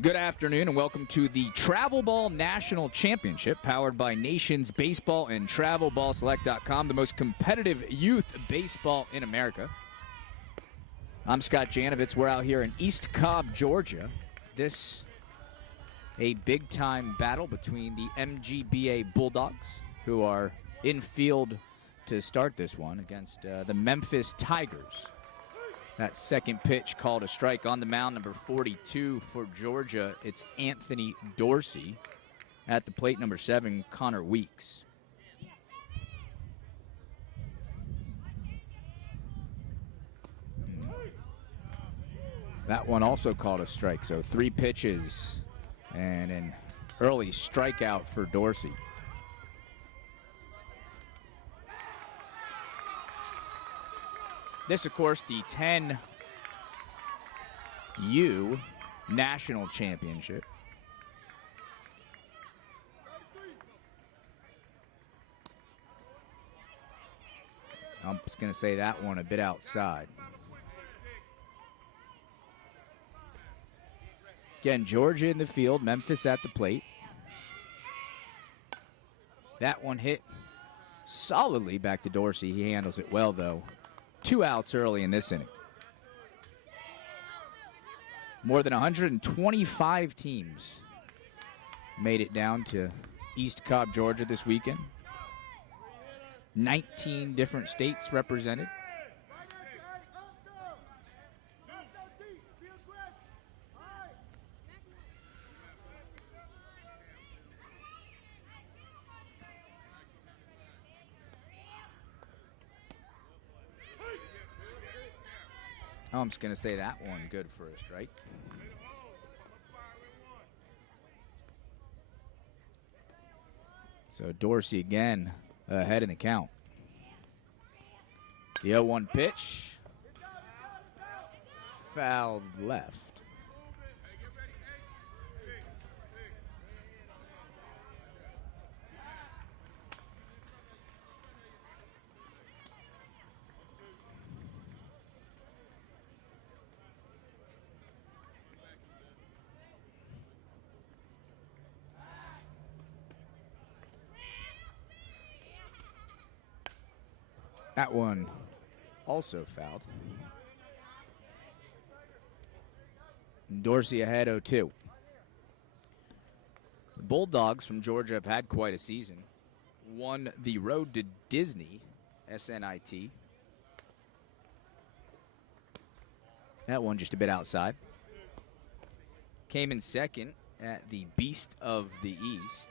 Good afternoon and welcome to the Travel Ball National Championship powered by Nations Baseball and TravelBallSelect.com, the most competitive youth baseball in America. I'm Scott Janovitz. We're out here in East Cobb, Georgia. This a big-time battle between the MGBA Bulldawgs, who are in field to start this one, against the Memphis Tigers. That second pitch called a strike. On the mound, number 42 for Georgia, it's Anthony Dorsey. At the plate, number 7, Connor Weeks. That one also called a strike, so 3 pitches and an early strikeout for Dorsey. This, of course, the 10U National Championship. I'm just going to say that one a bit outside. Again, Georgia in the field, Memphis at the plate. That one hit solidly back to Dorsey. He handles it well, though. 2 outs early in this inning. More than 125 teams made it down to East Cobb, Georgia this weekend. 19 different states represented. I'm just going to say that one good for a strike. So Dorsey again ahead in the count. The 0-1 pitch. Fouled left. That one also fouled. Dorsey ahead 0-2. The Bulldogs from Georgia have had quite a season. Won the Road to Disney, SNIT. That one just a bit outside. Came in second at the Beast of the East.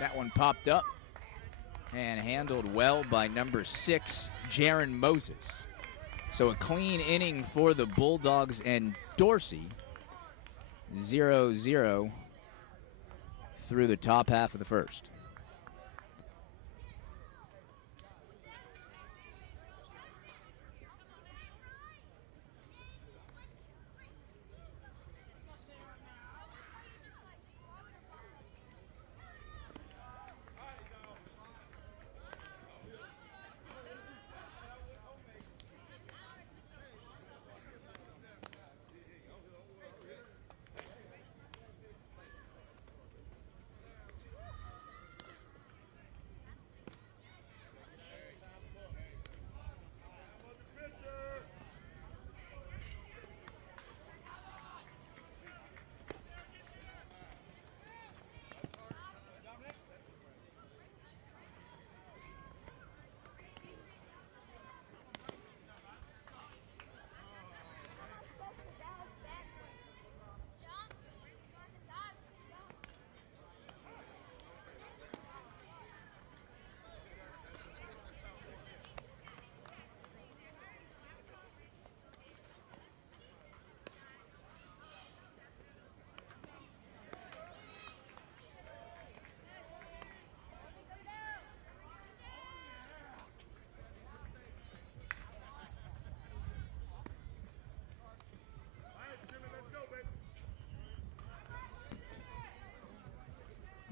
That one popped up and handled well by number 6, Jaron Moses. So a clean inning for the Bulldogs and Dorsey. 0-0 through the top half of the first.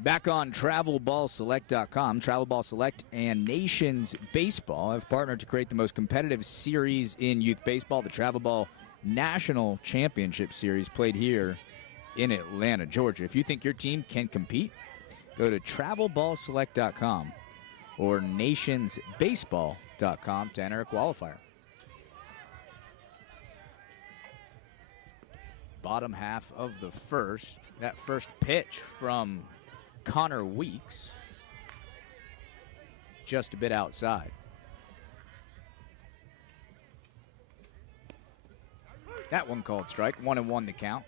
Back on TravelBallSelect.com, Travel Ball Select and Nations Baseball have partnered to create the most competitive series in youth baseball, the Travel Ball National Championship Series, played here in Atlanta, Georgia. If you think your team can compete, go to TravelBallSelect.com or NationsBaseball.com to enter a qualifier. Bottom half of the first, that first pitch from Connor Weeks, just a bit outside. That one called strike, 1-1 the count.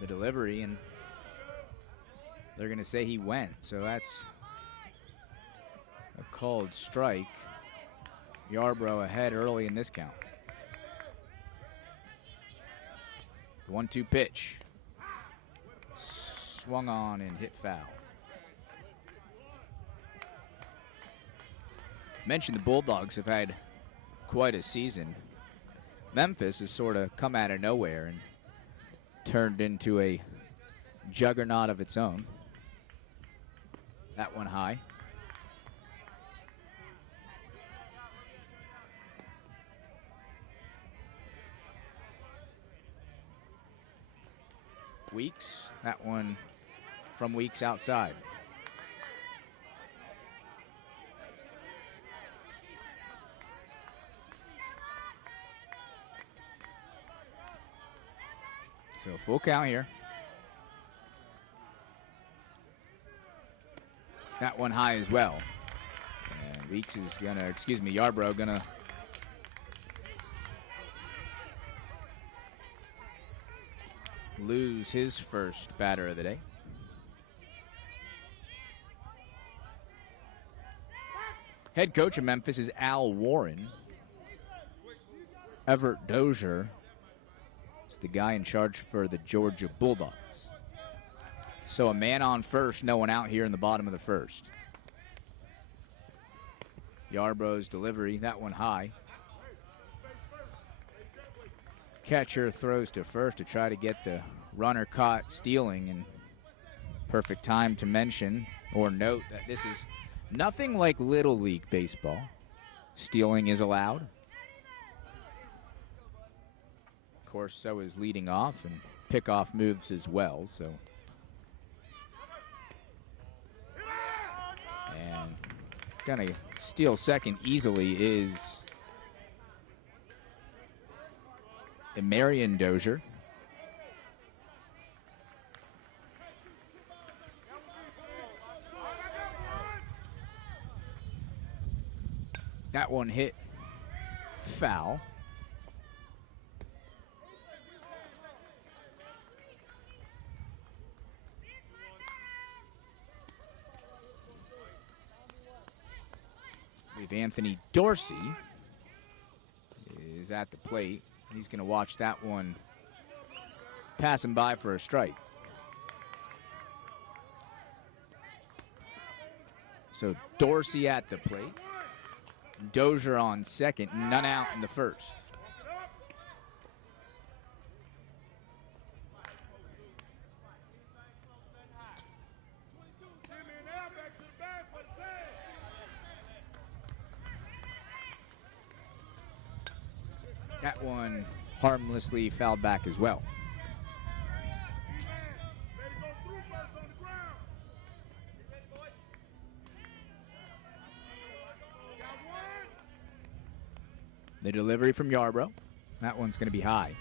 The delivery, and they're going to say he went, so that's a called strike. Yarbrough ahead early in this count. The 1-2 pitch. Swung on and hit foul. Mentioned the Bulldogs have had quite a season. Memphis has sort of come out of nowhere and turned into a juggernaut of its own. That one high. Weeks, that one from Weeks outside. So full count here. That one high as well. And Weeks is gonna, Yarbrough gonna lose his first batter of the day. Head coach of Memphis is Al Warren. Everett Dozier is the guy in charge for the Georgia Bulldogs. So a man on first, no one out here in the bottom of the first. Yarbrough's delivery, that one high. Catcher throws to first to try to get the runner caught stealing, and perfect time to mention or note that this is nothing like Little League baseball. Stealing is allowed. Of course, so is leading off and pickoff moves as well. So, and gonna steal second easily is Marion Dozier. That one hit foul. We have Anthony Dorsey is at the plate. He's going to watch that one pass him by for a strike. So Dorsey at the plate. Dozier on second, none out in the first. That one harmlessly fouled back as well. The delivery from Yarbrough. That one's going to be high.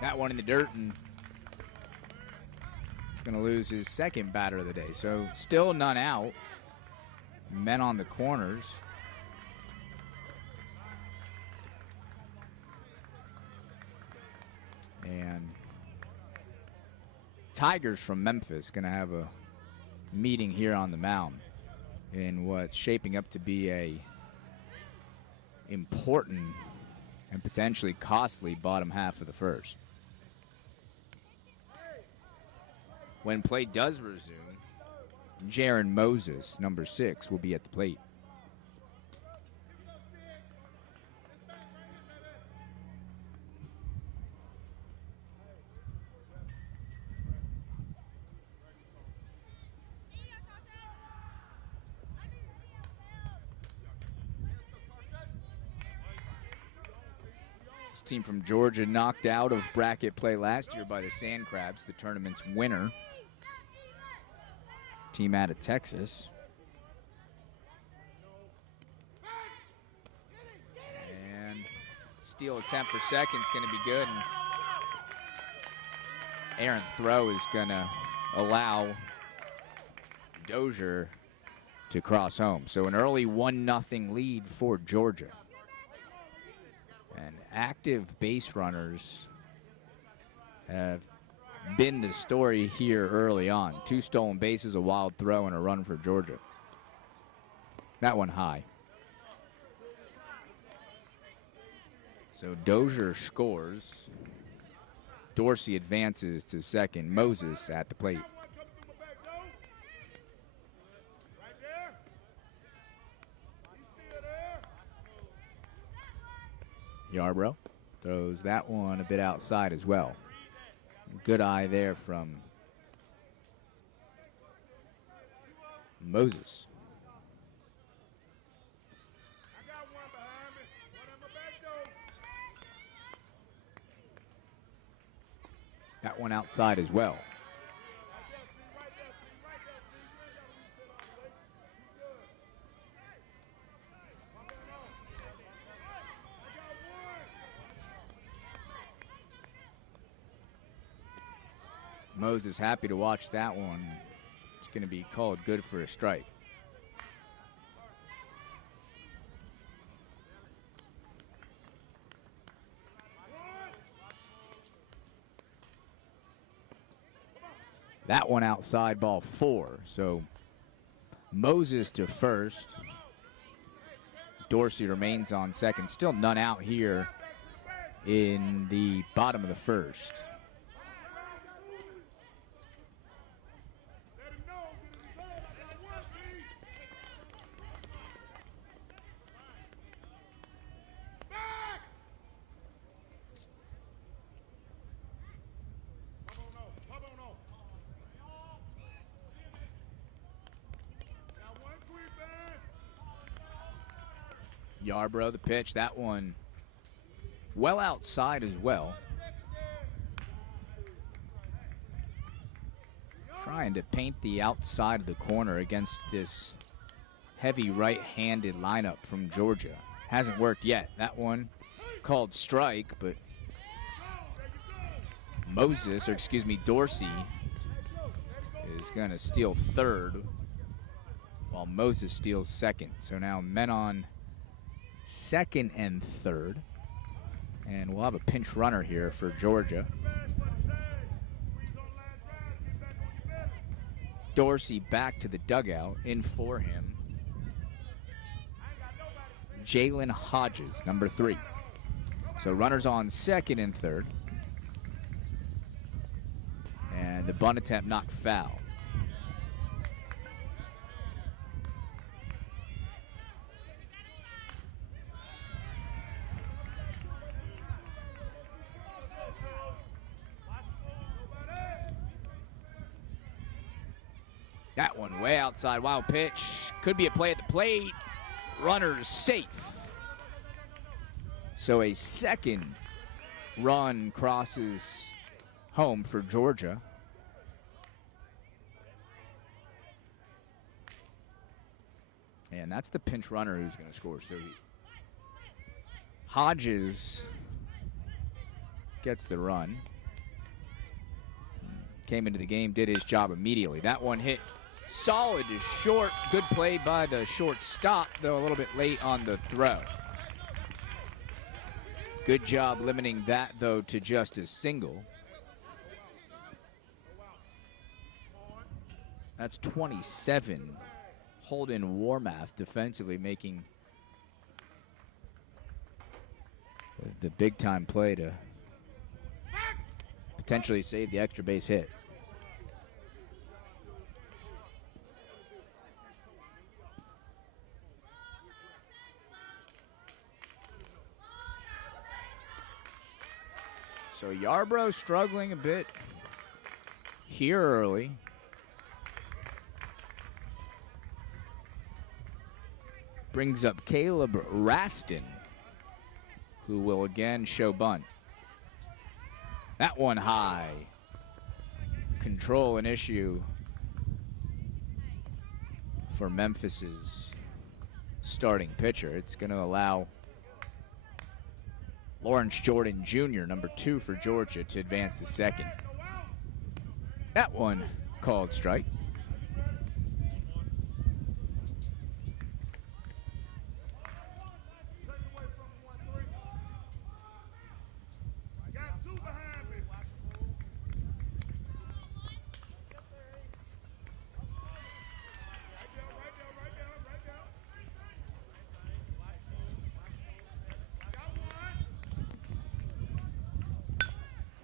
That one in the dirt, and he's going to lose his second batter of the day. So still none out. Men on the corners. And Tigers from Memphis going to have a meeting here on the mound in what's shaping up to be a important and potentially costly bottom half of the first. When play does resume, Jaron Moses, number 6, will be at the plate. This team from Georgia knocked out of bracket play last year by the Sand Crabs, the tournament's winner. Team out of Texas. And steal attempt for second is going to be good. And errant throw is going to allow Dozier to cross home. So an early 1-0 lead for Georgia. And active base runners have been the story here early on. 2 stolen bases, a wild throw, and a run for Georgia. That one high. So Dozier scores. Dorsey advances to second. Moses at the plate. Yarbrough throws that one a bit outside as well. Good eye there from Moses. That one outside as well. Moses happy to watch that one. It's going to be called good for a strike. That one outside, ball 4. So Moses to first. Dorsey remains on second. Still none out here in the bottom of the first. Yarbrough the pitch, that one well outside as well. Trying to paint the outside of the corner against this heavy right-handed lineup from Georgia. Hasn't worked yet. That one called strike, but Dorsey is going to steal third while Moses steals second. So now men on second and third, and we'll have a pinch runner here for Georgia. Dorsey back to the dugout. In for him, Jalen Hodges, number 3. So runners on second and third, and the bunt attempt knocked foul. That one way outside, wild pitch. Could be a play at the plate. Runner's safe. So a second run crosses home for Georgia. And that's the pinch runner who's going to score. So Hodges gets the run. Came into the game, did his job immediately. That one hit solid to short. Good play by the shortstop, though a little bit late on the throw. Good job limiting that, though, to just a single. That's 27. Holden Warmath defensively making the big-time play to potentially save the extra base hit. So Yarbrough struggling a bit here early. Brings up Caleb Raston, who will again show bunt. That one high. Control an issue for Memphis's starting pitcher. It's going to allow Lawrence Jordan Jr., number 2 for Georgia, to advance to second. That one called strike.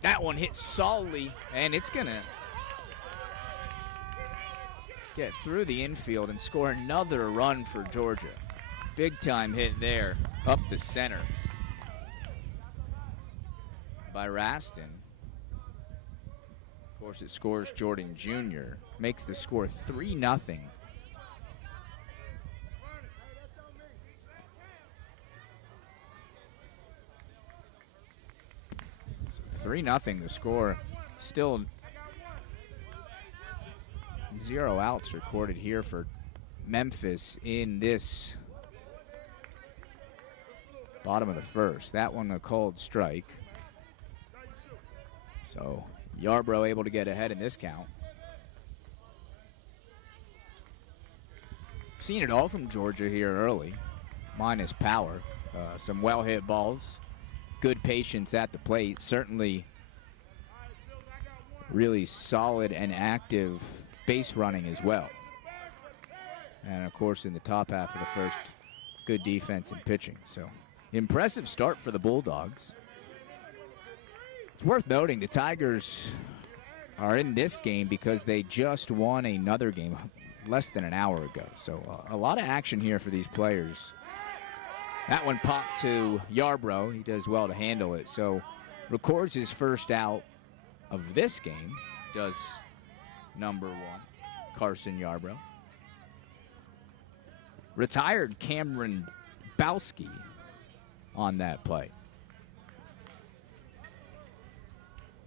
That one hit solidly, and it's going to get through the infield and score another run for Georgia. Big time hit there, up the center by Raston. Of course, it scores Jordan Jr., makes the score 3-0. So 3-0 the score. Still 0 outs recorded here for Memphis in this bottom of the first. That one a called strike. So Yarbrough able to get ahead in this count. Seen it all from Georgia here early, minus power. Some well-hit balls, good patience at the plate. Certainly really solid and active base running as well. And of course in the top half of the first, good defense and pitching. So impressive start for the Bulldogs. It's worth noting the Tigers are in this game because they just won another game less than an hour ago. So a lot of action here for these players. That one popped to Yarbrough. He does well to handle it. So records his first out of this game, does number 1, Carson Yarbrough. Retired Cameron Bowski on that play.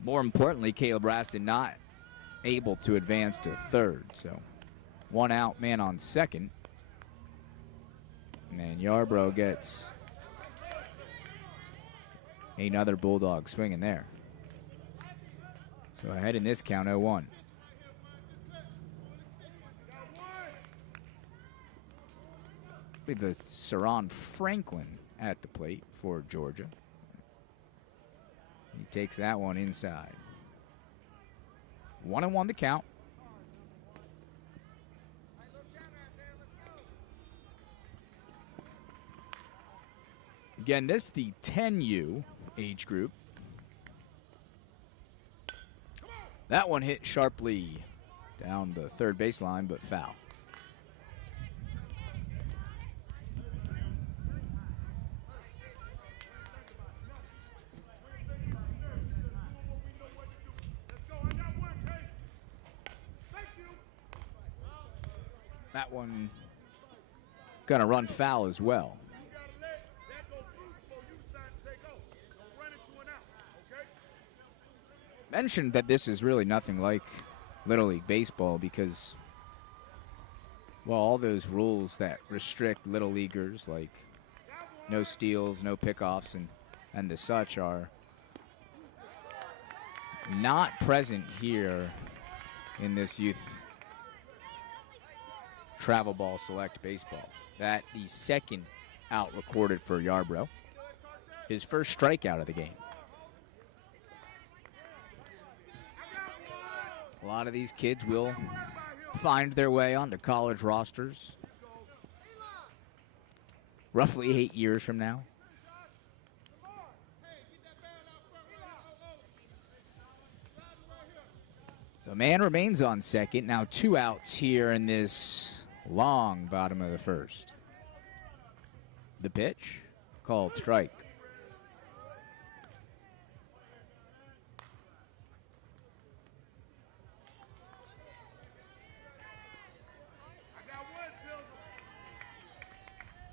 More importantly, Caleb Raston not able to advance to third. So 1 out, man on second. And Yarbrough gets another Bulldog swinging there. So ahead in this count, 0-1. With the Saron Franklin at the plate for Georgia. He takes that one inside. 1-1 the count. Again, this is the 10U age group. That one hit sharply down the third baseline, but foul. That one gonna run foul as well. Mentioned that this is really nothing like Little League Baseball because, well, all those rules that restrict Little Leaguers, like no steals, no pickoffs, and the such, are not present here in this youth travel ball select baseball. That the second out recorded for Yarbrough. His first strikeout of the game. A lot of these kids will find their way onto college rosters roughly 8 years from now. A man remains on second. Now 2 outs here in this long bottom of the first. The pitch, called strike.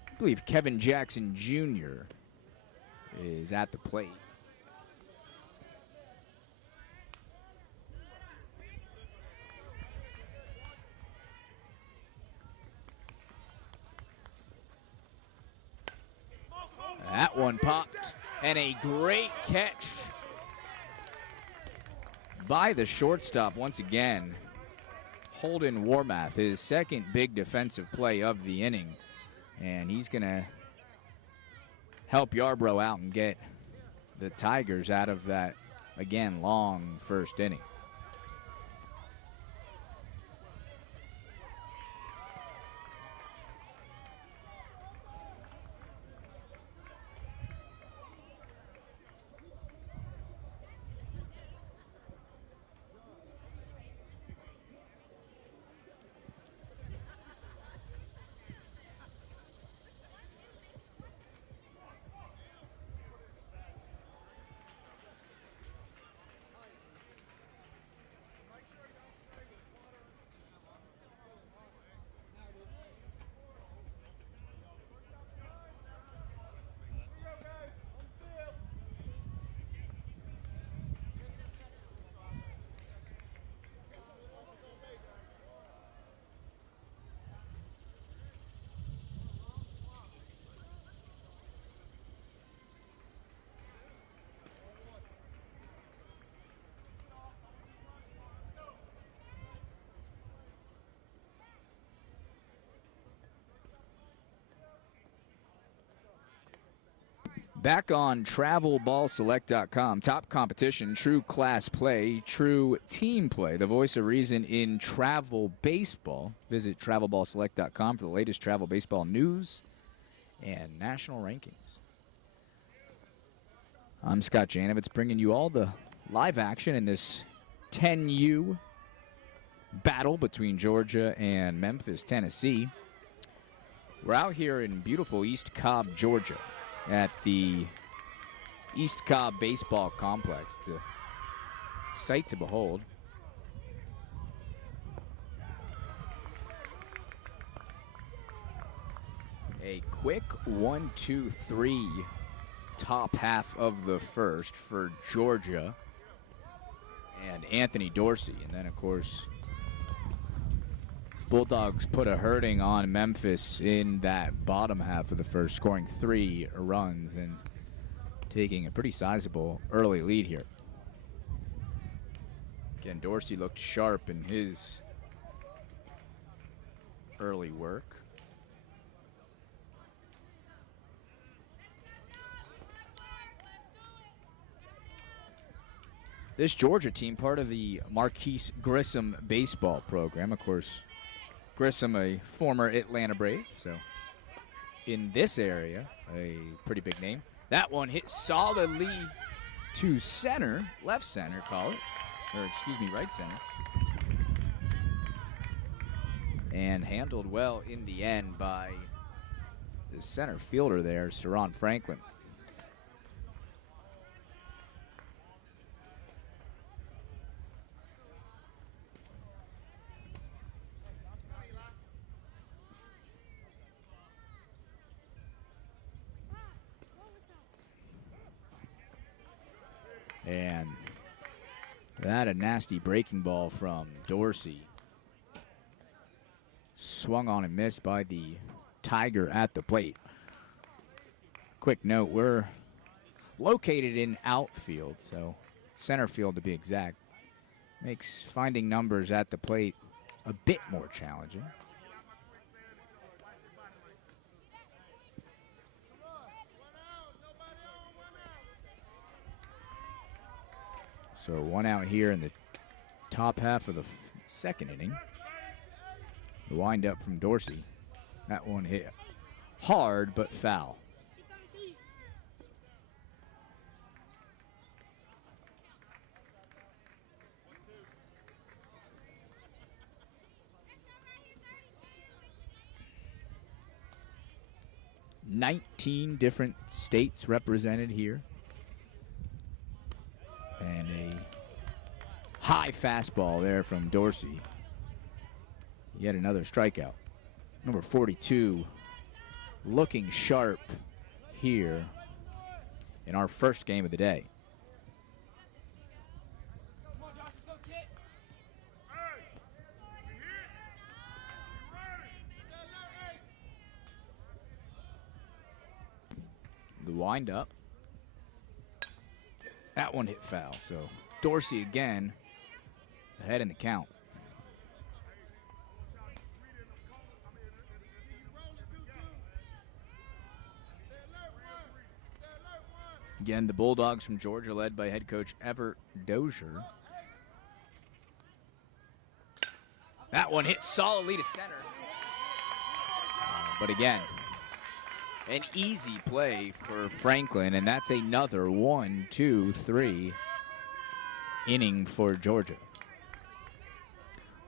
I believe Kevin Jackson Jr. is at the plate. That one popped, and a great catch by the shortstop once again. Holden Warmath, his second big defensive play of the inning. And he's going to help Yarbrough out and get the Tigers out of that, again, long first inning. Back on TravelBallSelect.com. Top competition, true class play, true team play. The voice of reason in travel baseball. Visit TravelBallSelect.com for the latest travel baseball news and national rankings. I'm Scott Janovitz, bringing you all the live action in this 10U battle between Georgia and Memphis, Tennessee. We're out here in beautiful East Cobb, Georgia, at the East Cobb Baseball Complex. It's a sight to behold. A quick 1-2-3 top half of the first for Georgia and Anthony Dorsey. And then, of course, Bulldogs put a hurting on Memphis in that bottom half of the first, scoring 3 runs and taking a pretty sizable early lead here. Again, Dorsey looked sharp in his early work. This Georgia team, part of the Marquise Grissom baseball program. Of course, Grissom, a former Atlanta Brave, so in this area, a pretty big name. That one hit solidly to center, left center, call it, or excuse me, right center. And handled well in the end by the center fielder there, Saron Franklin. And that a nasty breaking ball from Dorsey. Swung on and missed by the Tiger at the plate. Quick note, we're located in outfield, so center field to be exact. Makes finding numbers at the plate a bit more challenging. So 1 out here in the top half of the second inning. The windup from Dorsey. That one hit hard but foul. 19 different states represented here. And a high fastball there from Dorsey. Yet another strikeout. Number 42 looking sharp here in our first game of the day. The windup. That one hit foul, so Dorsey again ahead in the count. Again, the Bulldogs from Georgia, led by head coach Everett Dozier. That one hit solidly to center. But again, an easy play for Franklin, and that's another 1, 2, 3 inning for Georgia.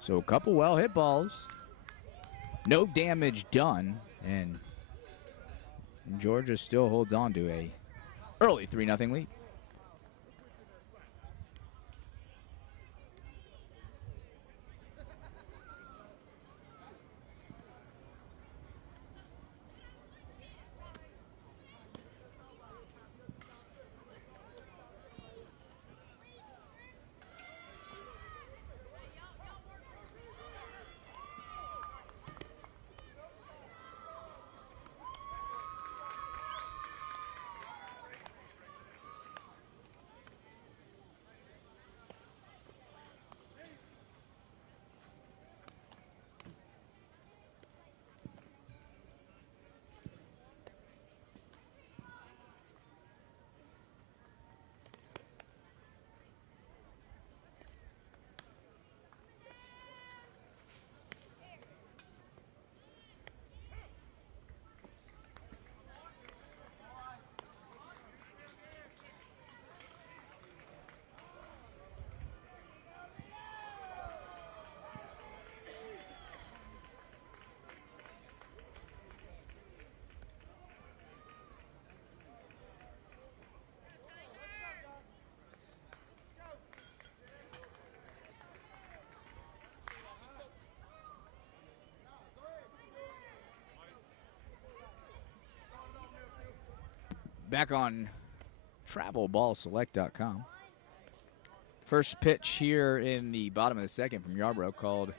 So a couple well hit balls, no damage done, and Georgia still holds on to a early 3-0 lead. Back on travelballselect.com. First pitch here in the bottom of the second from Yarbrough called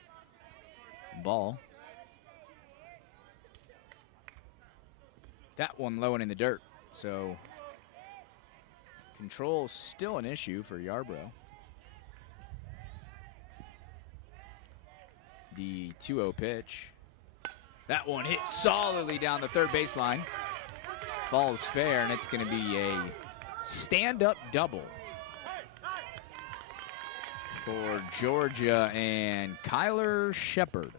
ball. That one low and in the dirt. So control still an issue for Yarbrough. The 2-0 pitch. That one hit solidly down the third baseline. Falls fair, and it's going to be a stand-up double for Georgia and Kyler Shepard.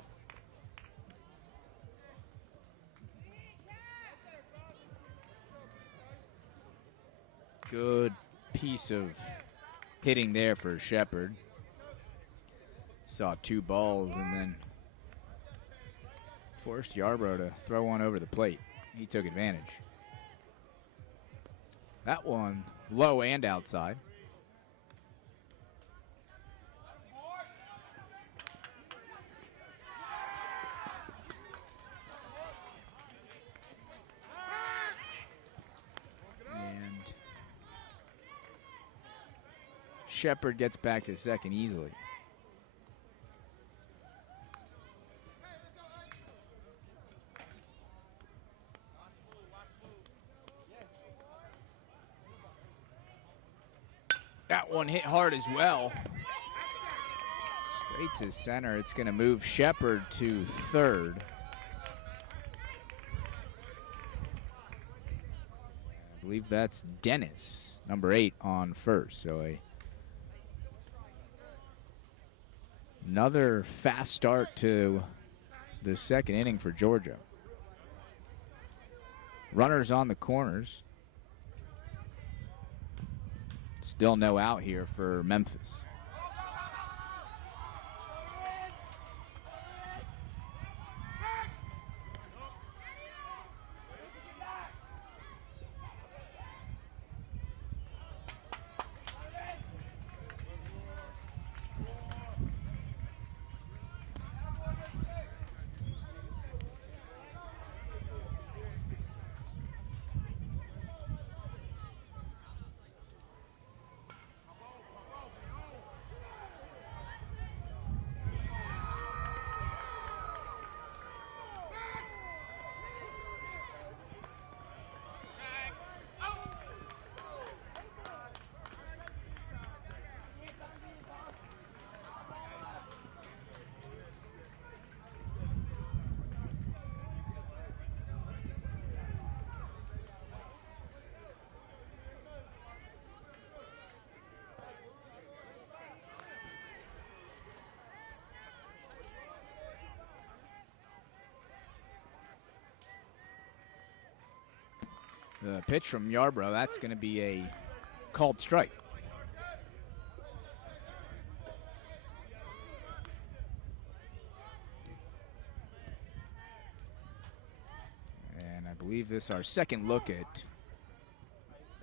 Good piece of hitting there for Shepard. Saw 2 balls and then forced Yarbrough to throw one over the plate. He took advantage. That one low and outside. And Shepard gets back to second easily. That one hit hard as well. Straight to center. It's going to move Shepard to third. I believe that's Dennis, number 8, on first. So another fast start to the second inning for Georgia. Runners on the corners. Still no out here for Memphis. The pitch from Yarbrough, that's going to be a called strike. And I believe this is our second look at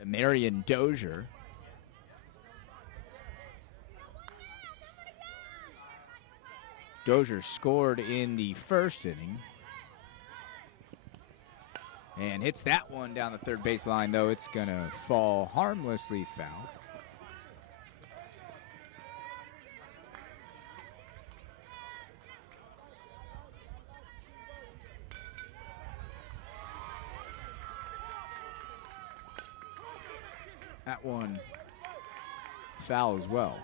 Marion Dozier. Dozier scored in the first inning and hits that one down the third baseline, though it's going to fall harmlessly foul. That one foul as well.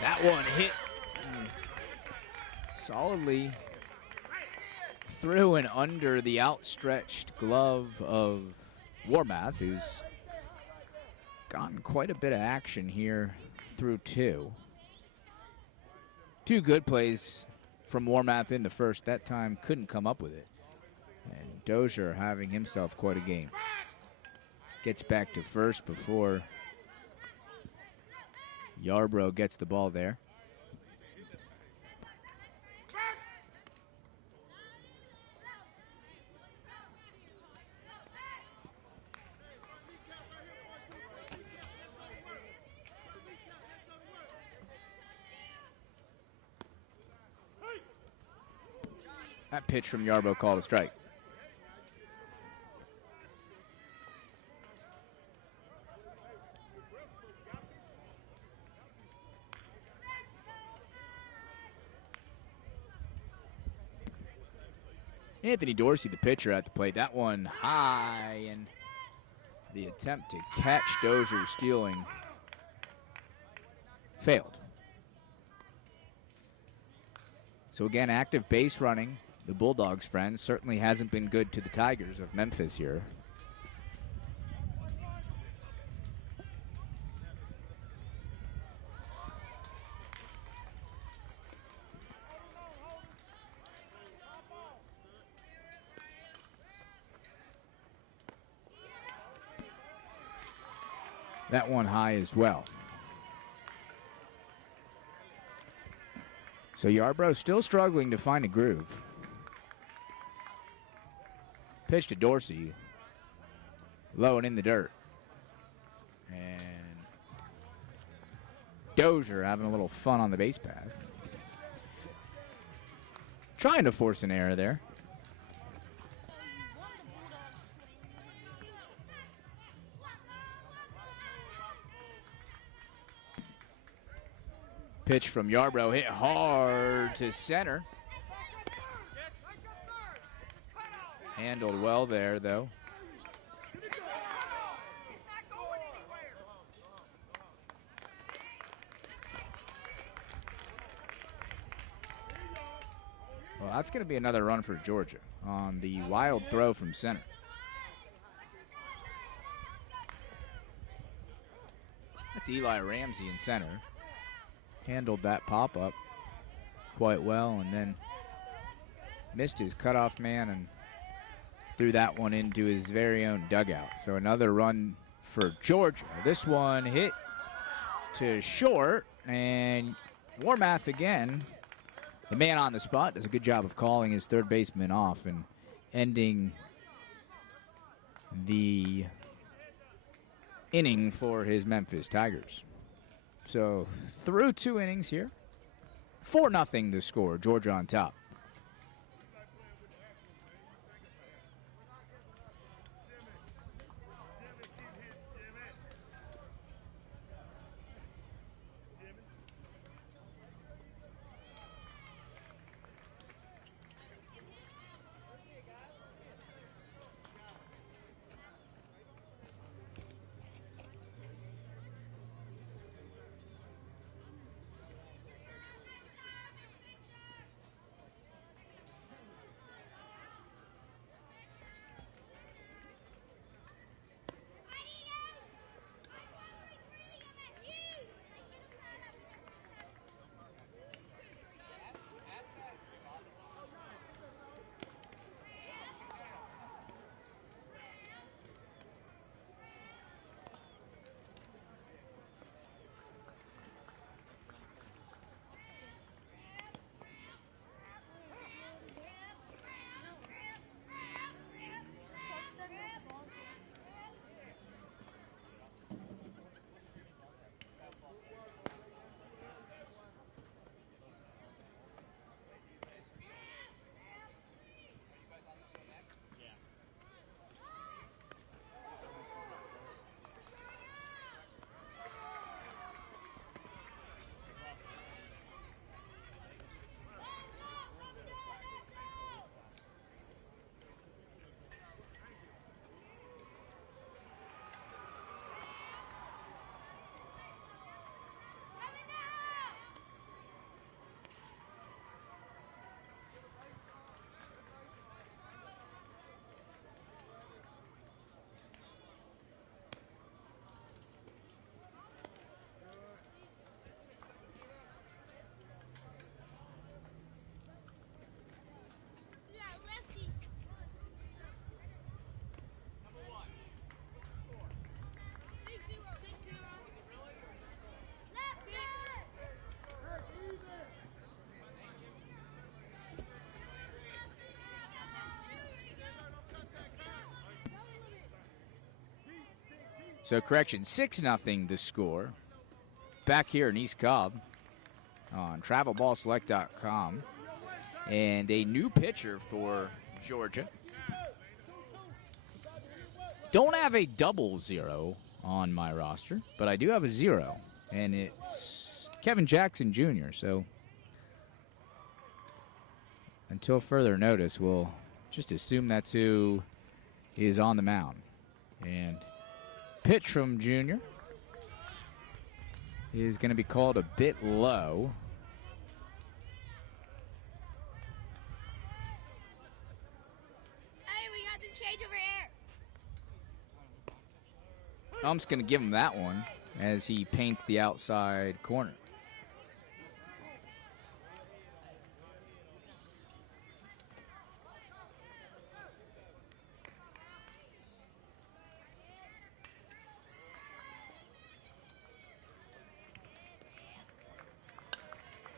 That one hit solidly through and under the outstretched glove of Warmath, who's gotten quite a bit of action here through two. Two good plays from Warmath in the first. That time couldn't come up with it. And Dozier having himself quite a game. Gets back to first before Yarbrough gets the ball there. That pitch from Yarbrough called a strike. Anthony Dorsey, the pitcher, at the plate. That one high, and the attempt to catch Dozier stealing failed. So again, active base running. The Bulldogs, friends, certainly hasn't been good to the Tigers of Memphis here. That one high as well. So Yarbrough still struggling to find a groove. Pitch to Dorsey. Low and in the dirt. And Dozier having a little fun on the base paths. Trying to force an error there. Pitch from Yarbrough, hit hard to center. Handled well there, though. Well, that's going to be another run for Georgia on the wild throw from center. That's Eli Ramsey in center. Handled that pop-up quite well and then missed his cutoff man and threw that one into his very own dugout. So another run for Georgia. This one hit to short, and Warmath again, the man on the spot, does a good job of calling his third baseman off and ending the inning for his Memphis Tigers. So through 2 innings here, 4-0 the score, Georgia on top. So correction, 6-0 the score. Back here in East Cobb on travelballselect.com. And a new pitcher for Georgia. Don't have a 00 on my roster, but I do have a 0. And it's Kevin Jackson Jr. So until further notice, we'll just assume that's who is on the mound. And pitch from Jr. is going to be called a bit low. Hey, we got this cage over here. I'm just going to give him that one as he paints the outside corner.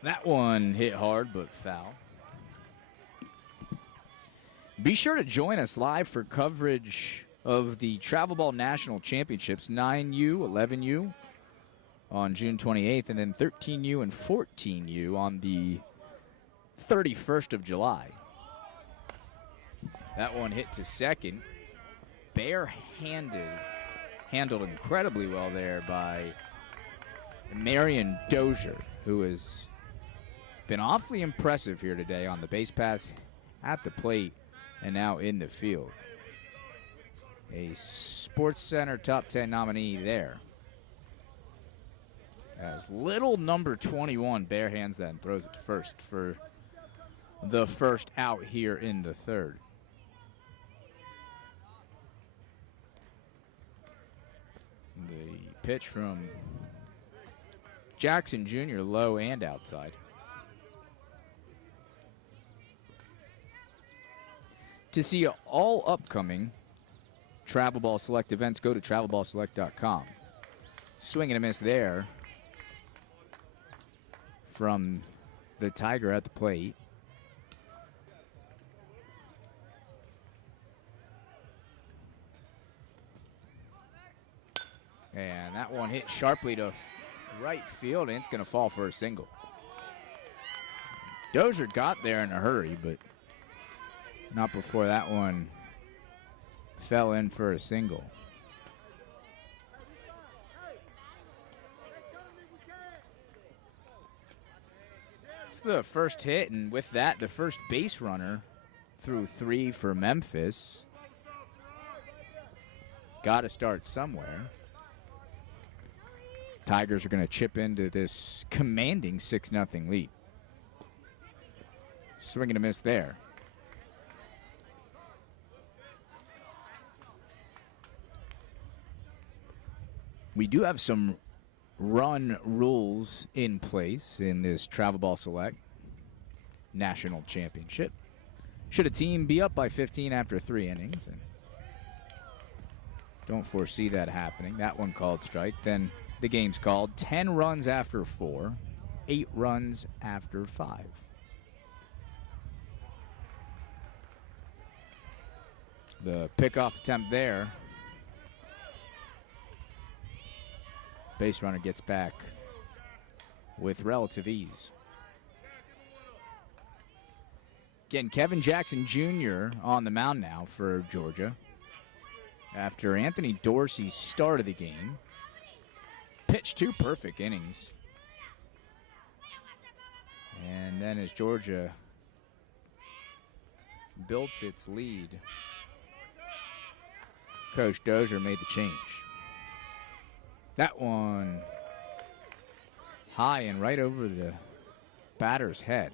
That one hit hard, but foul. Be sure to join us live for coverage of the Travel Ball National Championships, 9U, 11U on June 28th, and then 13U and 14U on the 31st of July. That one hit to second. Bare-handed, handled incredibly well there by Marion Dozier, who has been awfully impressive here today on the base paths, at the plate, and now in the field. A Sports Center Top 10 nominee there. As little number 21 barehands that and throws it to first for the first out here in the third. The pitch from Jackson Jr. low and outside. To see all upcoming Travel Ball Select events, go to travelballselect.com. Swing and a miss there from the Tiger at the plate. And that one hit sharply to right field, and it's going to fall for a single. Dozier got there in a hurry, but not before that one fell in for a single. It's the first hit, and with that, the first base runner through 3 for Memphis. Got to start somewhere. Tigers are going to chip into this commanding 6-0 lead. Swing and a miss there. We do have some run rules in place in this Travel Ball Select National Championship. Should a team be up by 15 after 3 innings, and don't foresee that happening. That one called strike. Then the game's called 10 runs after 4, 8 runs after 5. The pickoff attempt there. Base runner gets back with relative ease. Again, Kevin Jackson Jr. on the mound now for Georgia. After Anthony Dorsey started the game, pitched 2 perfect innings. And then as Georgia built its lead, Coach Dozier made the change. That one high and right over the batter's head.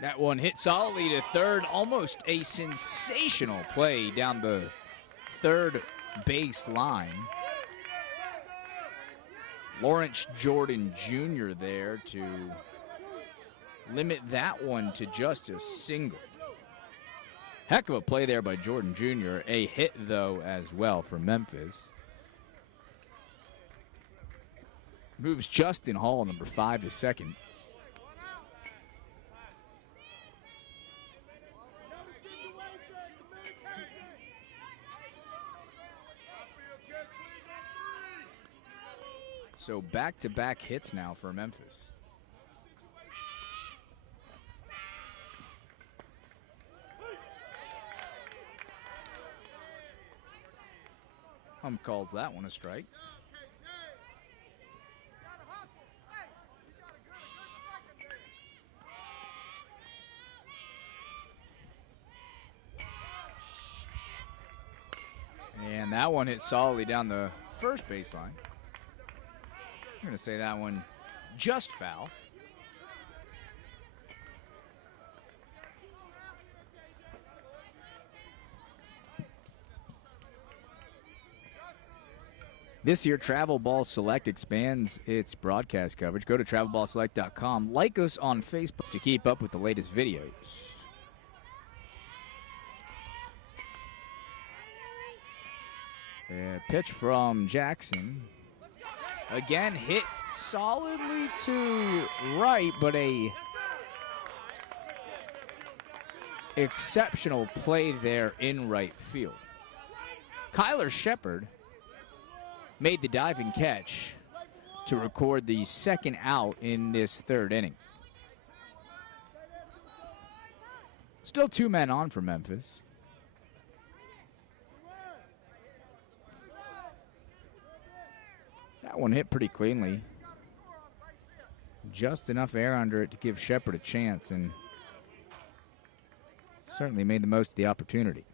That one hit solidly to third. Almost a sensational play down the third base line. Lawrence Jordan Jr. there to limit that one to just a single. Heck of a play there by Jordan Jr. A hit, though, as well for Memphis. Moves Justin Hall, number 5, to second. So back-to-back hits now for Memphis. Calls that one a strike. And that one hit solidly down the first baseline. I'm going to say that one just foul. This year, Travel Ball Select expands its broadcast coverage. Go to travelballselect.com. Like us on Facebook to keep up with the latest videos. Pitch from Jackson. Again, hit solidly to right, but a exceptional play there in right field. Kyler Shepard made the diving catch to record the second out in this third inning. Still 2 men on for Memphis. That one hit pretty cleanly. Just enough air under it to give Shepard a chance, and certainly made the most of the opportunity.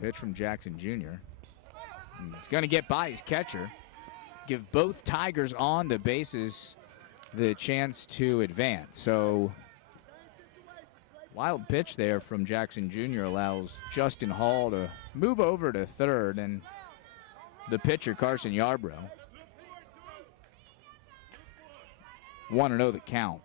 Pitch from Jackson Jr. He's going to get by his catcher. Give both Tigers on the bases the chance to advance. So, wild pitch there from Jackson Jr. allows Justin Hall to move over to third, and the pitcher, Carson Yarbrough, 1-0 the count.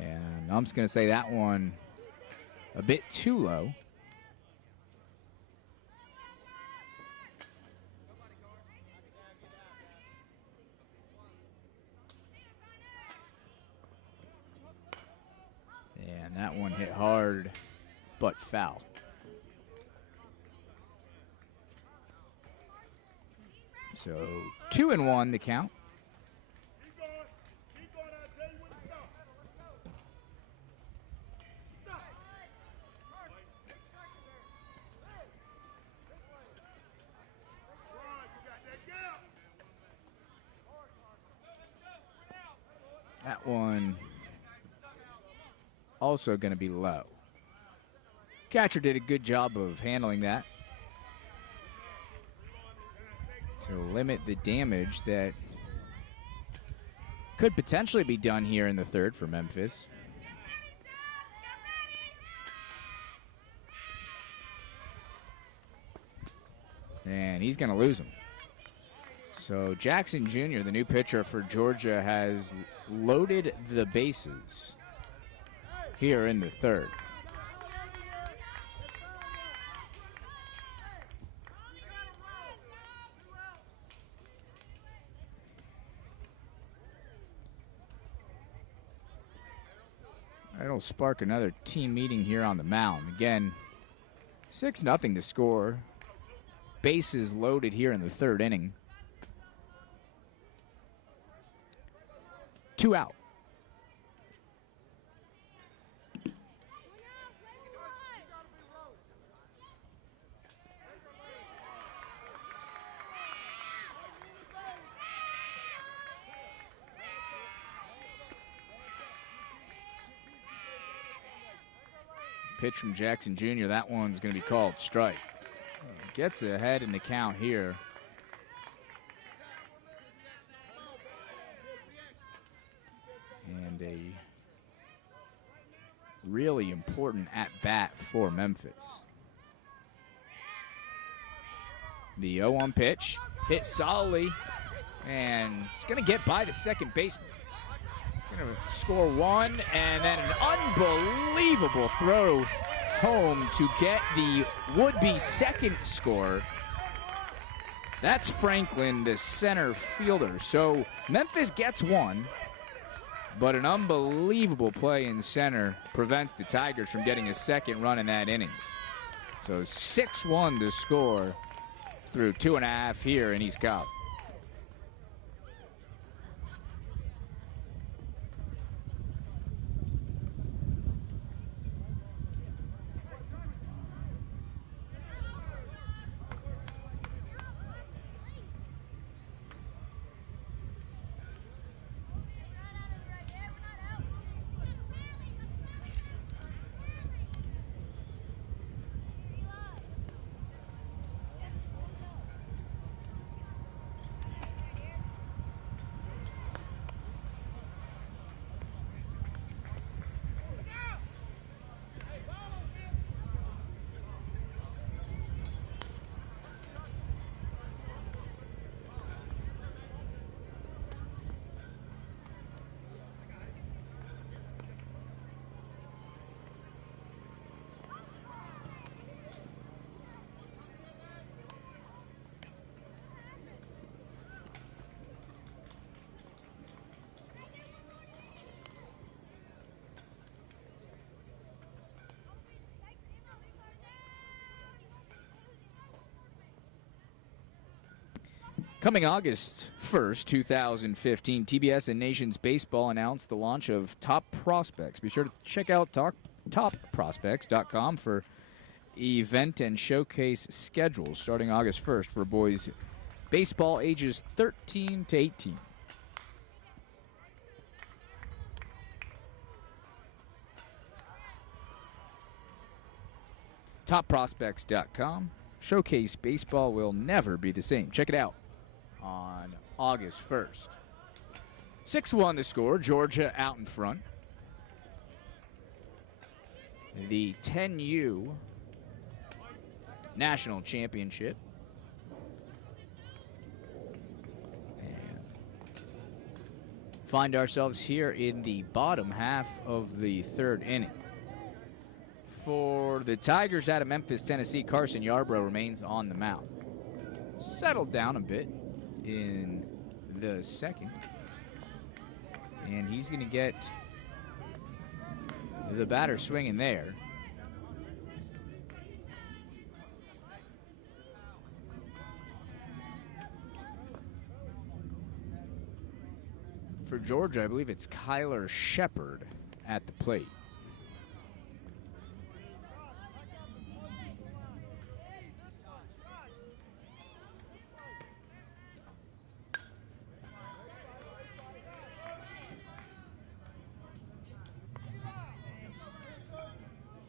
And I'm just going to say that one a bit too low. And that one hit hard, but foul. So 2-1 the count. That one also going to be low. Catcher did a good job of handling that to limit the damage that could potentially be done here in the third for Memphis. And he's going to lose him. So Jackson Jr., the new pitcher for Georgia, has loaded the bases here in the third. That'll spark another team meeting here on the mound. Again, 6-0 to score. Bases loaded here in the third inning. 2 out. Pitch from Jackson Jr. That one's going to be called strike. Gets ahead in the count here. And a really important at-bat for Memphis. The 0-1 pitch hit solidly, and it's going to get by the second baseman. It's going Gonna score one, and then an unbelievable throw home to get the would-be second score. That's Franklin, the center fielder. So Memphis gets one, but an unbelievable play in center prevents the Tigers from getting a second run in that inning. So 6-1 to score through 2.5 here in East Cobb. Coming August 1st, 2015, TBS and Nations Baseball announced the launch of Top Prospects. Be sure to check out topprospects.com for event and showcase schedules starting August 1st for boys baseball ages 13 to 18. Topprospects.com. Showcase baseball will never be the same. Check it out on August 1st. 6-1 the score. Georgia out in front. The 10U National Championship. And find ourselves here in the bottom half of the third inning. For the Tigers out of Memphis, Tennessee, Carson Yarbrough remains on the mound. Settled down a bit in the second. And he's going to get the batter swinging there. For Georgia, I believe it's Kyler Shepard at the plate.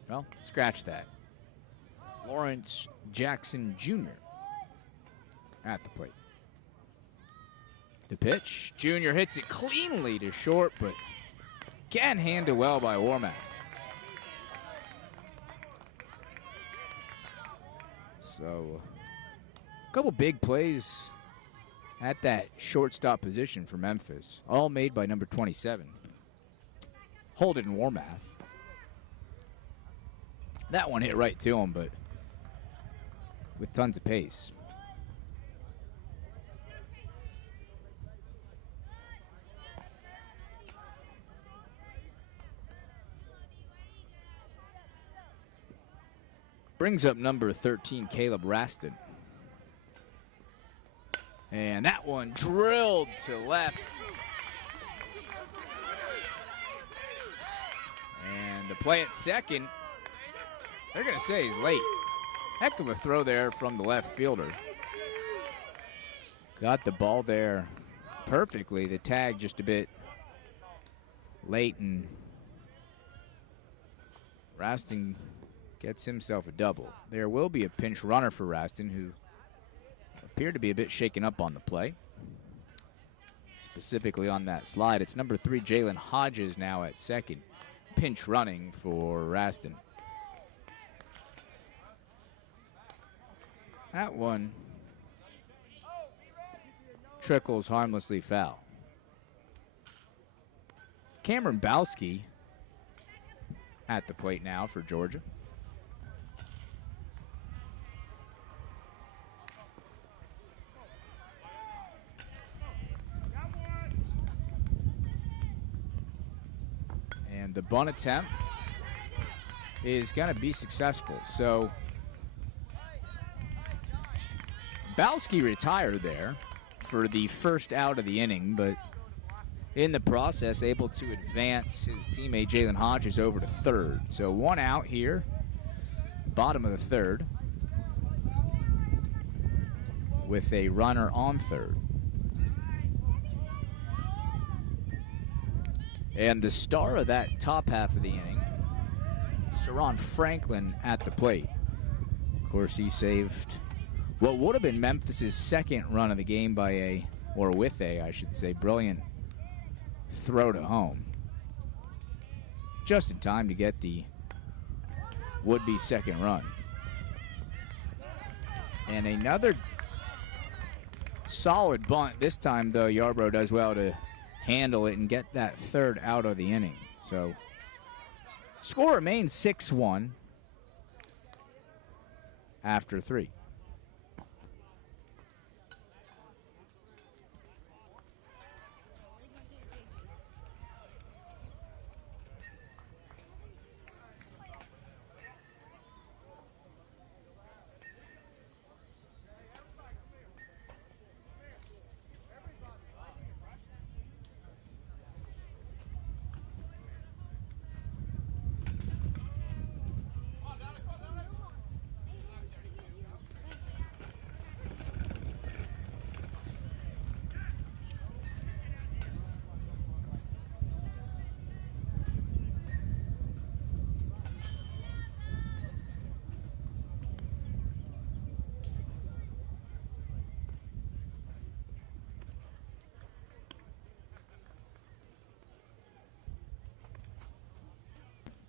Well, scratch that. Lawrence Jackson Jr. at the plate. The pitch. Jr. hits it cleanly to short, but can handle well by Warmath. So, a couple big plays at that shortstop position for Memphis, all made by number 27, Holden Warmath. That one hit right to him, but with tons of pace. Brings up number 13, Caleb Raston. And that one drilled to left. And the play at second, they're going to say he's late. Heck of a throw there from the left fielder. Got the ball there perfectly. The tag just a bit late, and Raston gets himself a double. There will be a pinch runner for Raston, who appeared to be a bit shaken up on the play. Specifically on that slide. It's number 3, Jalen Hodges, now at second. Pinch running for Raston. That one trickles harmlessly foul. Cameron Bowski at the plate now for Georgia. And the bunt attempt is going to be successful. So Bowski retired there for the first out of the inning, but in the process able to advance his teammate Jalen Hodges over to third. So one out here, bottom of the third, with a runner on third. And the star of that top half of the inning, Saron Franklin at the plate. Of course, he saved what would have been Memphis' second run of the game by I should say, brilliant throw to home. Just in time to get the would-be second run. And another solid bunt. This time, though, Yarbrough does well to handle it and get that third out of the inning. So score remains 6-1 after 3.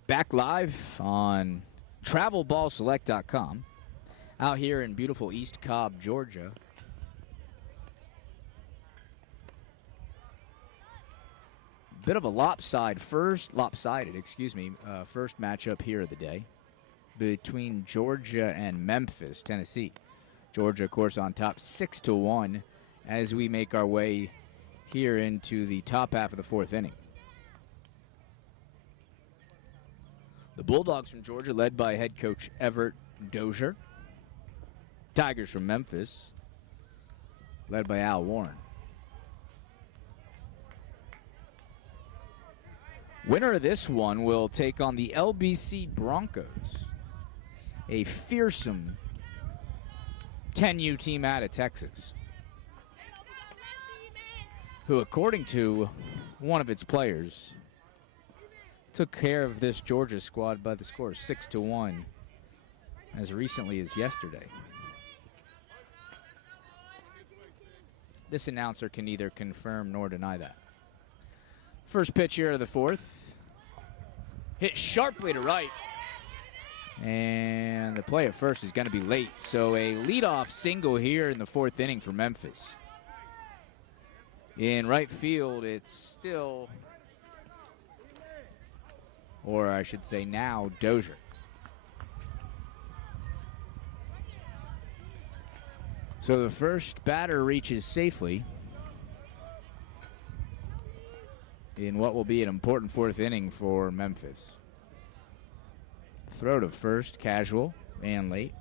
Back live on travelballselect.com out here in beautiful East Cobb, Georgia. Bit of a lopsided first matchup here of the day between Georgia and Memphis, Tennessee. Georgia, of course, on top 6-1 as we make our way here into the top half of the fourth inning. The Bulldogs from Georgia, led by head coach Everett Dozier. Tigers from Memphis, led by Al Warren. Winner of this one will take on the LBC Broncos, a fearsome 10U team out of Texas, who, according to one of its players, took care of this Georgia squad by the score 6-1 as recently as yesterday. This announcer can neither confirm nor deny that. First pitch here of the fourth. Hit sharply to right. And the play at first is going to be late. So a leadoff single here in the fourth inning for Memphis. In right field, it's still, or I should say now, Dozier. So the first batter reaches safely in what will be an important fourth inning for Memphis. Throw to first, casual and late.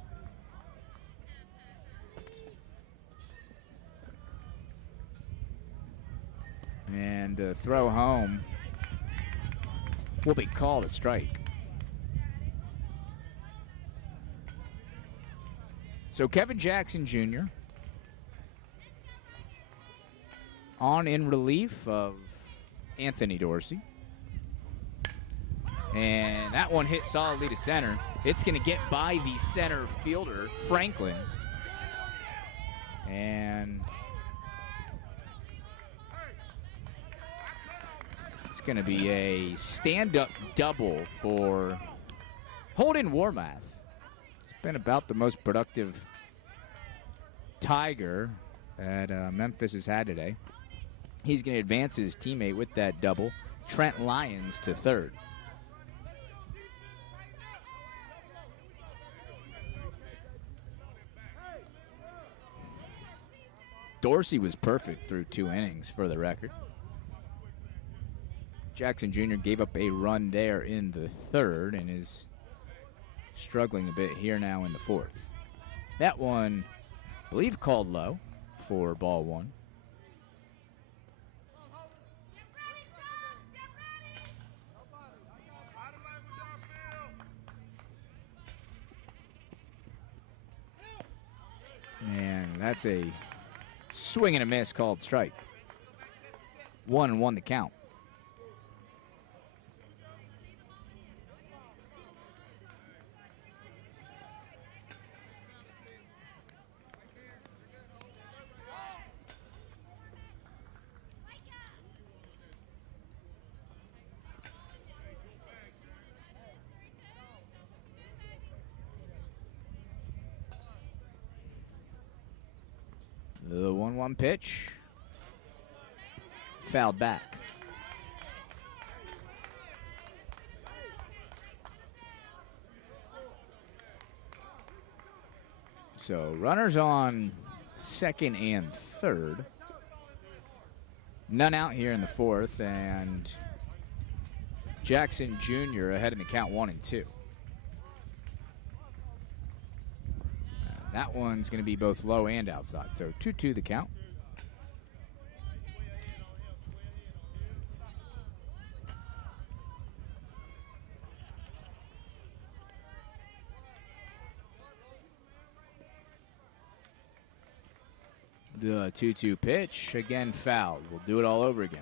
And the throw home will be called a strike. So Kevin Jackson Jr. on in relief of Anthony Dorsey. And that one hit solidly to center. It's going to get by the center fielder, Franklin. And it's going to be a stand-up double for Holden Warmath. It's been about the most productive Tiger that Memphis has had today. He's going to advance his teammate with that double. Trent Lyons to third. Dorsey was perfect through 2 innings for the record. Jackson Jr. gave up a run there in the third and is struggling a bit here now in the fourth. That one, I believe, called low for ball 1. And that's a swing and a miss called strike. 1-1 the count. The 1-1 pitch. Fouled back. So runners on second and third. None out here in the fourth, and Jackson Jr. ahead in the count 1-2. That one's going to be both low and outside, so 2-2 the count. The 2-2 pitch, again fouled. We'll do it all over again.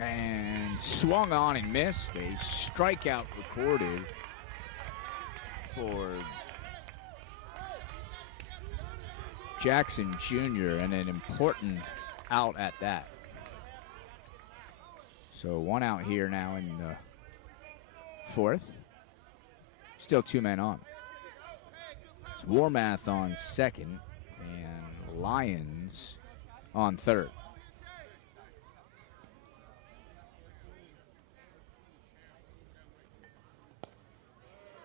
And swung on and missed. A strikeout recorded for Jackson Jr. and an important out at that. So 1 out here now in the fourth. Still 2 men on. It's Warmath on second and Lyons on third.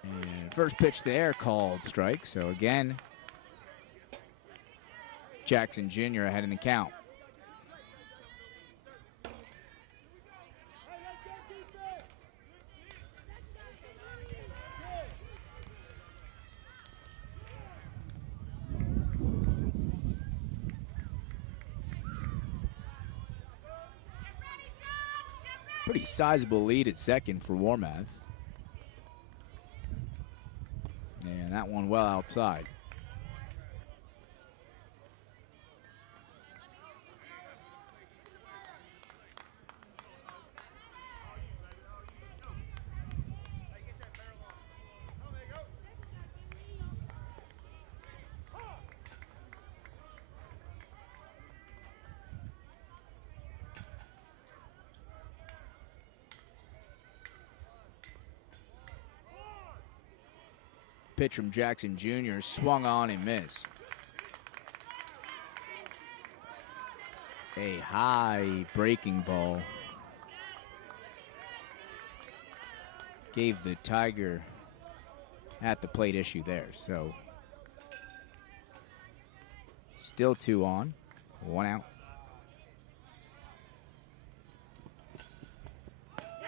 And first pitch there called strike. So again, Jackson Jr. ahead in the count. Pretty sizable lead at second for Warmath. And that one well outside. Pitch from Jackson Jr. swung on and missed. A high breaking ball gave the Tiger at the plate issue there. So still 2 on, 1 out.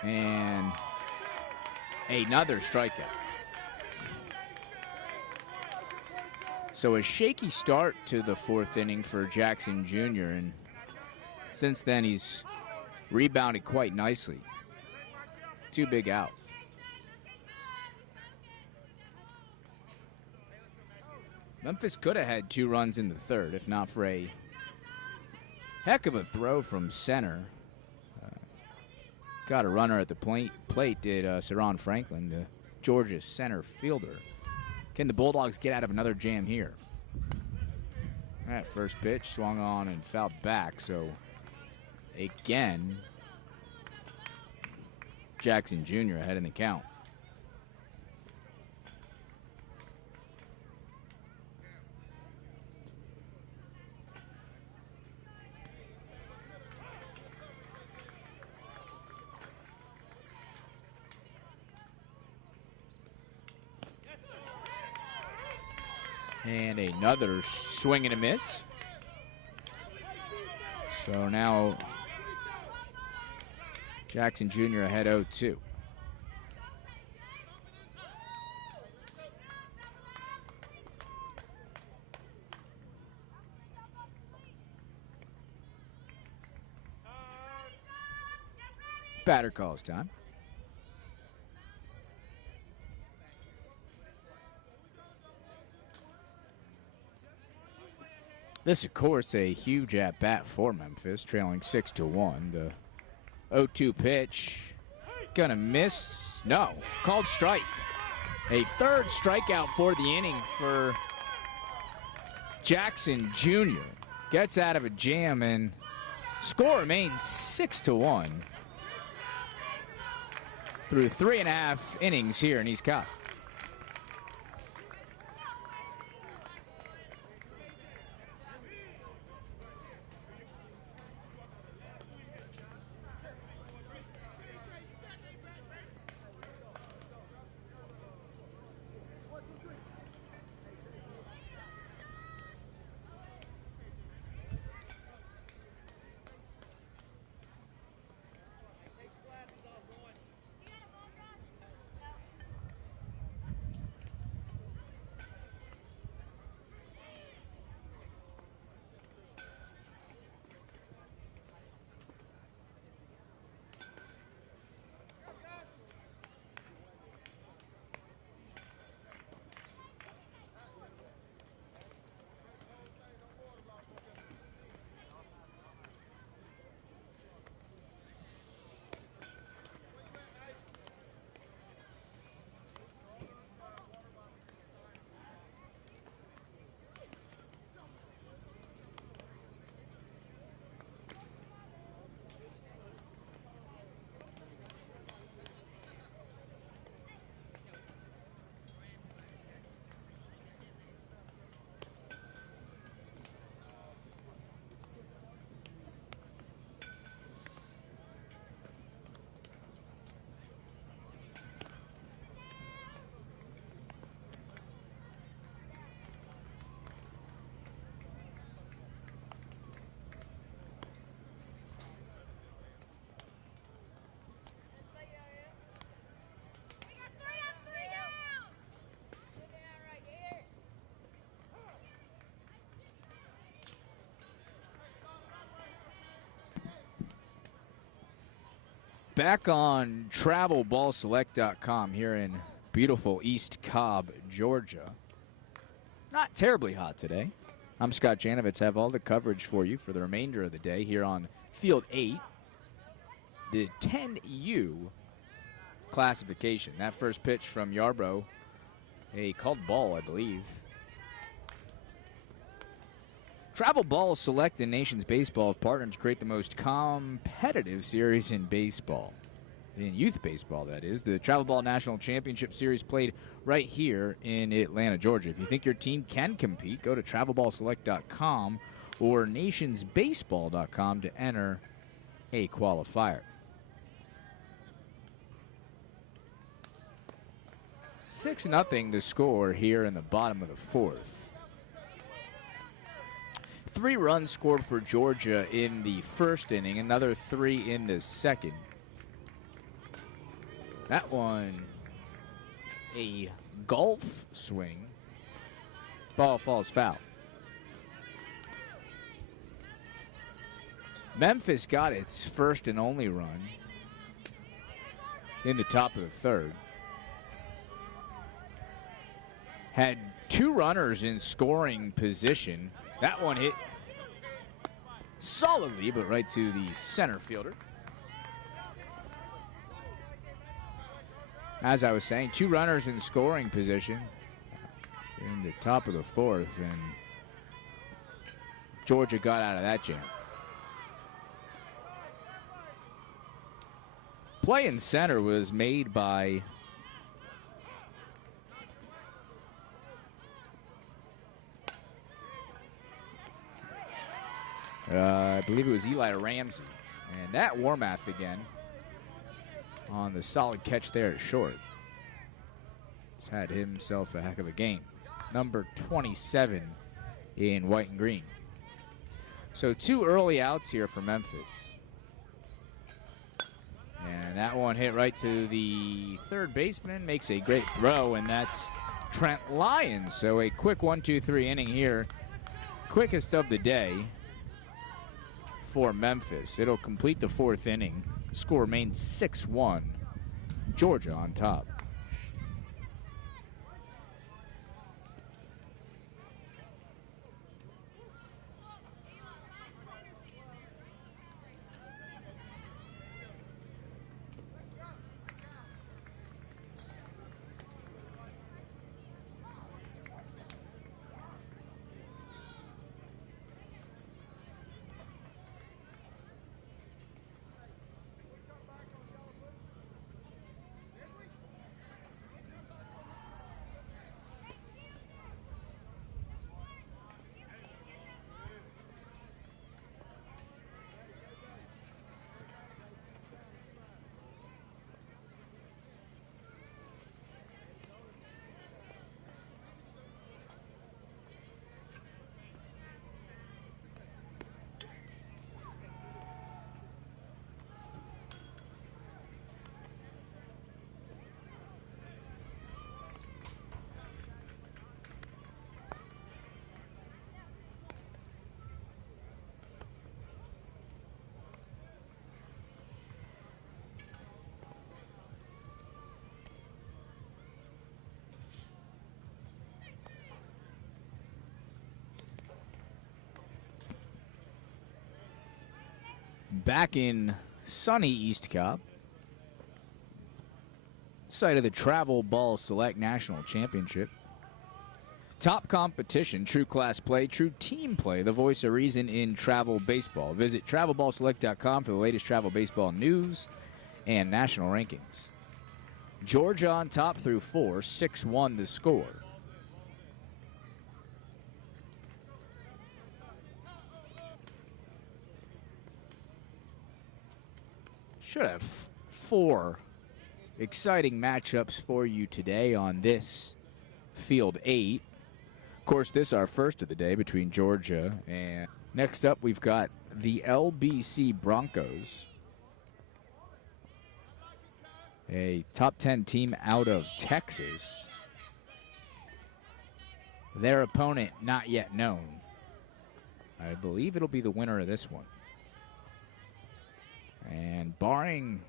And another strikeout. So a shaky start to the fourth inning for Jackson Jr. And since then he's rebounded quite nicely. 2 big outs. Memphis could have had 2 runs in the third if not for a heck of a throw from center. Got a runner at the plate did Saron Franklin, the Georgia center fielder. Can the Bulldogs get out of another jam here? That first pitch swung on and fouled back, so again, Jackson Jr. ahead in the count. And another swing and a miss. So now Jackson Jr. ahead 0-2. Batter calls time. This, of course, a huge at-bat for Memphis, trailing 6-1. The 0-2 pitch, gonna miss. No, called strike. A third strikeout for the inning for Jackson Jr. Gets out of a jam, and score remains 6-1 through 3.5 innings here in East Cobb. Back on travelballselect.com here in beautiful East Cobb, Georgia. Not terribly hot today. I'm Scott Janovitz. Have all the coverage for you for the remainder of the day here on Field 8. The 10U classification. That first pitch from Yarbrough, a called ball, I believe. Travel Ball Select and Nations Baseball have partnered to create the most competitive series in baseball. In youth baseball, that is. The Travel Ball National Championship Series played right here in Atlanta, Georgia. If you think your team can compete, go to travelballselect.com or nationsbaseball.com to enter a qualifier. 6-0 the score here in the bottom of the fourth. 3 runs scored for Georgia in the first inning, another 3 in the second. That one, a golf swing. Ball falls foul. Memphis got its first and only run in the top of the third. Had 2 runners in scoring position. That one hit solidly, but right to the center fielder. As I was saying, 2 runners in scoring position in the top of the 4th, and Georgia got out of that jam. Play in center was made by I believe it was Eli Ramsey. And that Warmath again on the solid catch there at short. He's had himself a heck of a game. Number 27 in white and green. So 2 early outs here for Memphis. And that one hit right to the third baseman. Makes a great throw, and that's Trent Lyons. So a quick 1-2-3 inning here. Quickest of the day for Memphis. It'll complete the 4th inning. Score remains 6-1. Georgia on top. Back in sunny East Cobb, site of the Travel Ball Select National Championship. Top competition, true class play, true team play, the voice of reason in travel baseball. Visit travelballselect.com for the latest travel baseball news and national rankings. Georgia on top through 4, 6-1 the score. Should have 4 exciting matchups for you today on this Field 8. Of course, this is our first of the day between Georgia and next up we've got the LBC Broncos, a top 10 team out of Texas. Their opponent not yet known. I believe it'll be the winner of this one. And barring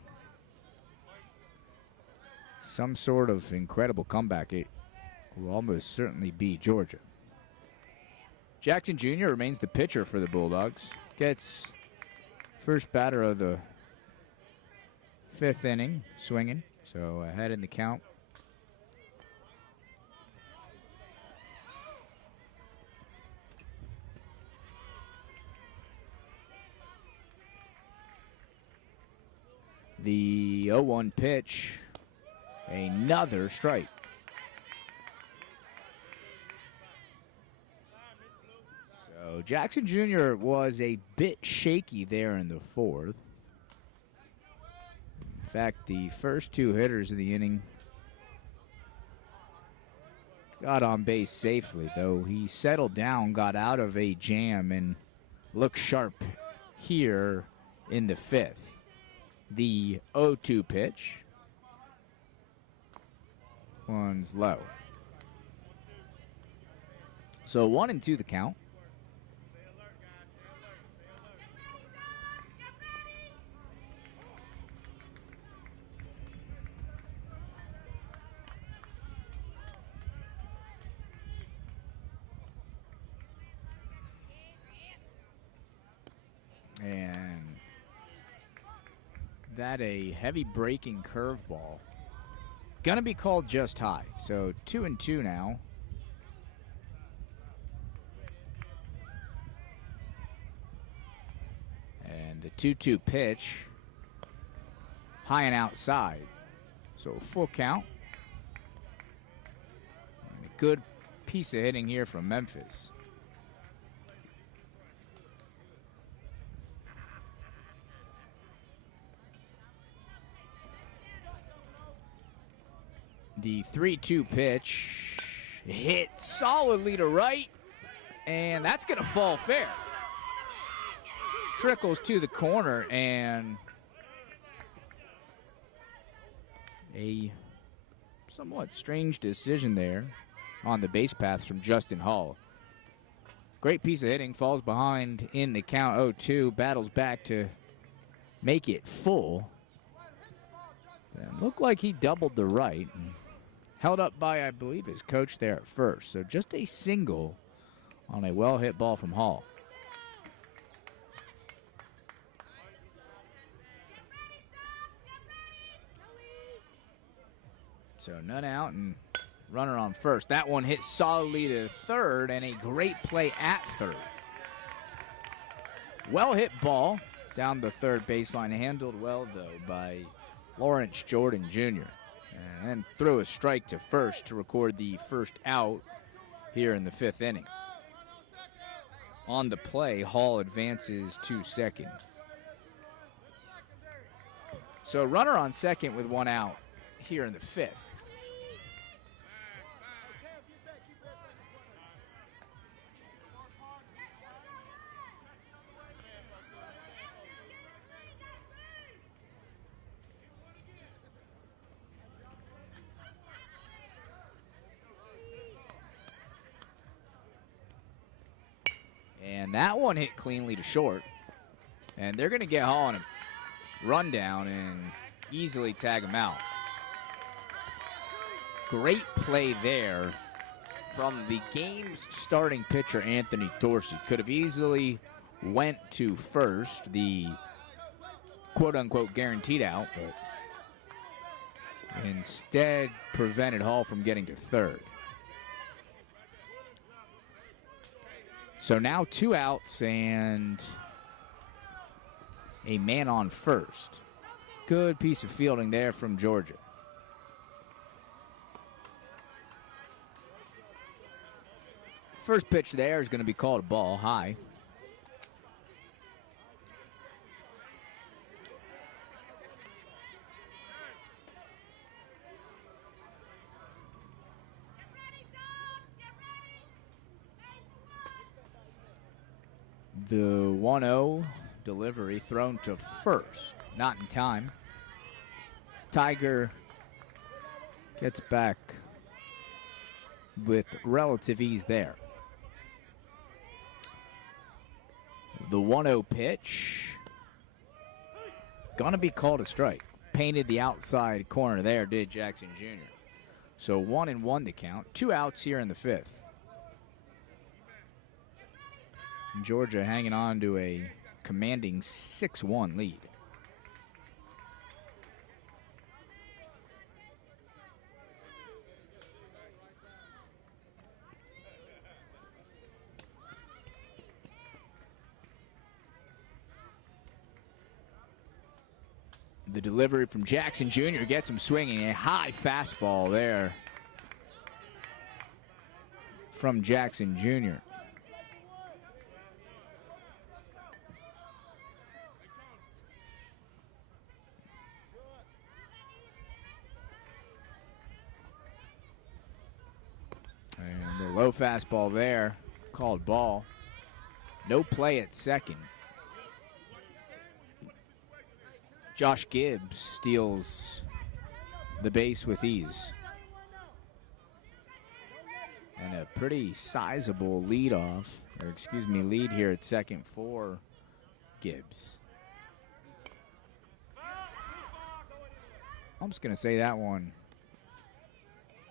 some sort of incredible comeback, it will almost certainly be Georgia. Jackson Jr. remains the pitcher for the Bulldogs. Gets first batter of the 5th inning, swinging. So ahead in the count. The 0-1 pitch, another strike. So Jackson Jr. was a bit shaky there in the 4th. In fact, the first 2 hitters of the inning got on base safely, though he settled down, got out of a jam, and looked sharp here in the 5th. The 0-2 pitch. One's low. So 1-2 the count. And that a heavy breaking curveball Gonna be called just high. So 2-2 now. And the 2-2 pitch. High and outside. So full count. And a good piece of hitting here from Memphis. The 3-2 pitch hit solidly to right, and that's going to fall fair. Trickles to the corner, and a somewhat strange decision there on the base paths from Justin Hall. Great piece of hitting, falls behind in the count 0-2, battles back to make it full. And looked like he doubled the right. Held up by, I believe, his coach there at first. So just a single on a well-hit ball from Hall. So none out and runner on first. That one hit solidly to third, and a great play at third. Well-hit ball down the third baseline. Handled well, though, by Lawrence Jordan Jr. And threw a strike to first to record the first out here in the 5th inning. On the play, Hall advances to second. So runner on second with one out here in the 5th. And that one hit cleanly to short. And they're going to get Hall on a run down and easily tag him out. Great play there from the game's starting pitcher, Anthony Dorsey. Could have easily went to first, the quote-unquote guaranteed out, but instead prevented Hall from getting to third. So now 2 outs and a man on first. Good piece of fielding there from Georgia. First pitch there is going to be called a ball high. The 1-0 delivery thrown to first, not in time. Tiger gets back with relative ease there. The 1-0 pitch, gonna be called a strike. Painted the outside corner there, did Jackson Jr. So 1-1 to count. 2 outs here in the 5th. Georgia hanging on to a commanding 6-1 lead. The delivery from Jackson Jr. gets him swinging. A high fastball there from Jackson Jr. And the low fastball there, called ball. No play at second. Josh Gibbs steals the base with ease. And a pretty sizable lead here at second for Gibbs. I'm just going to say that one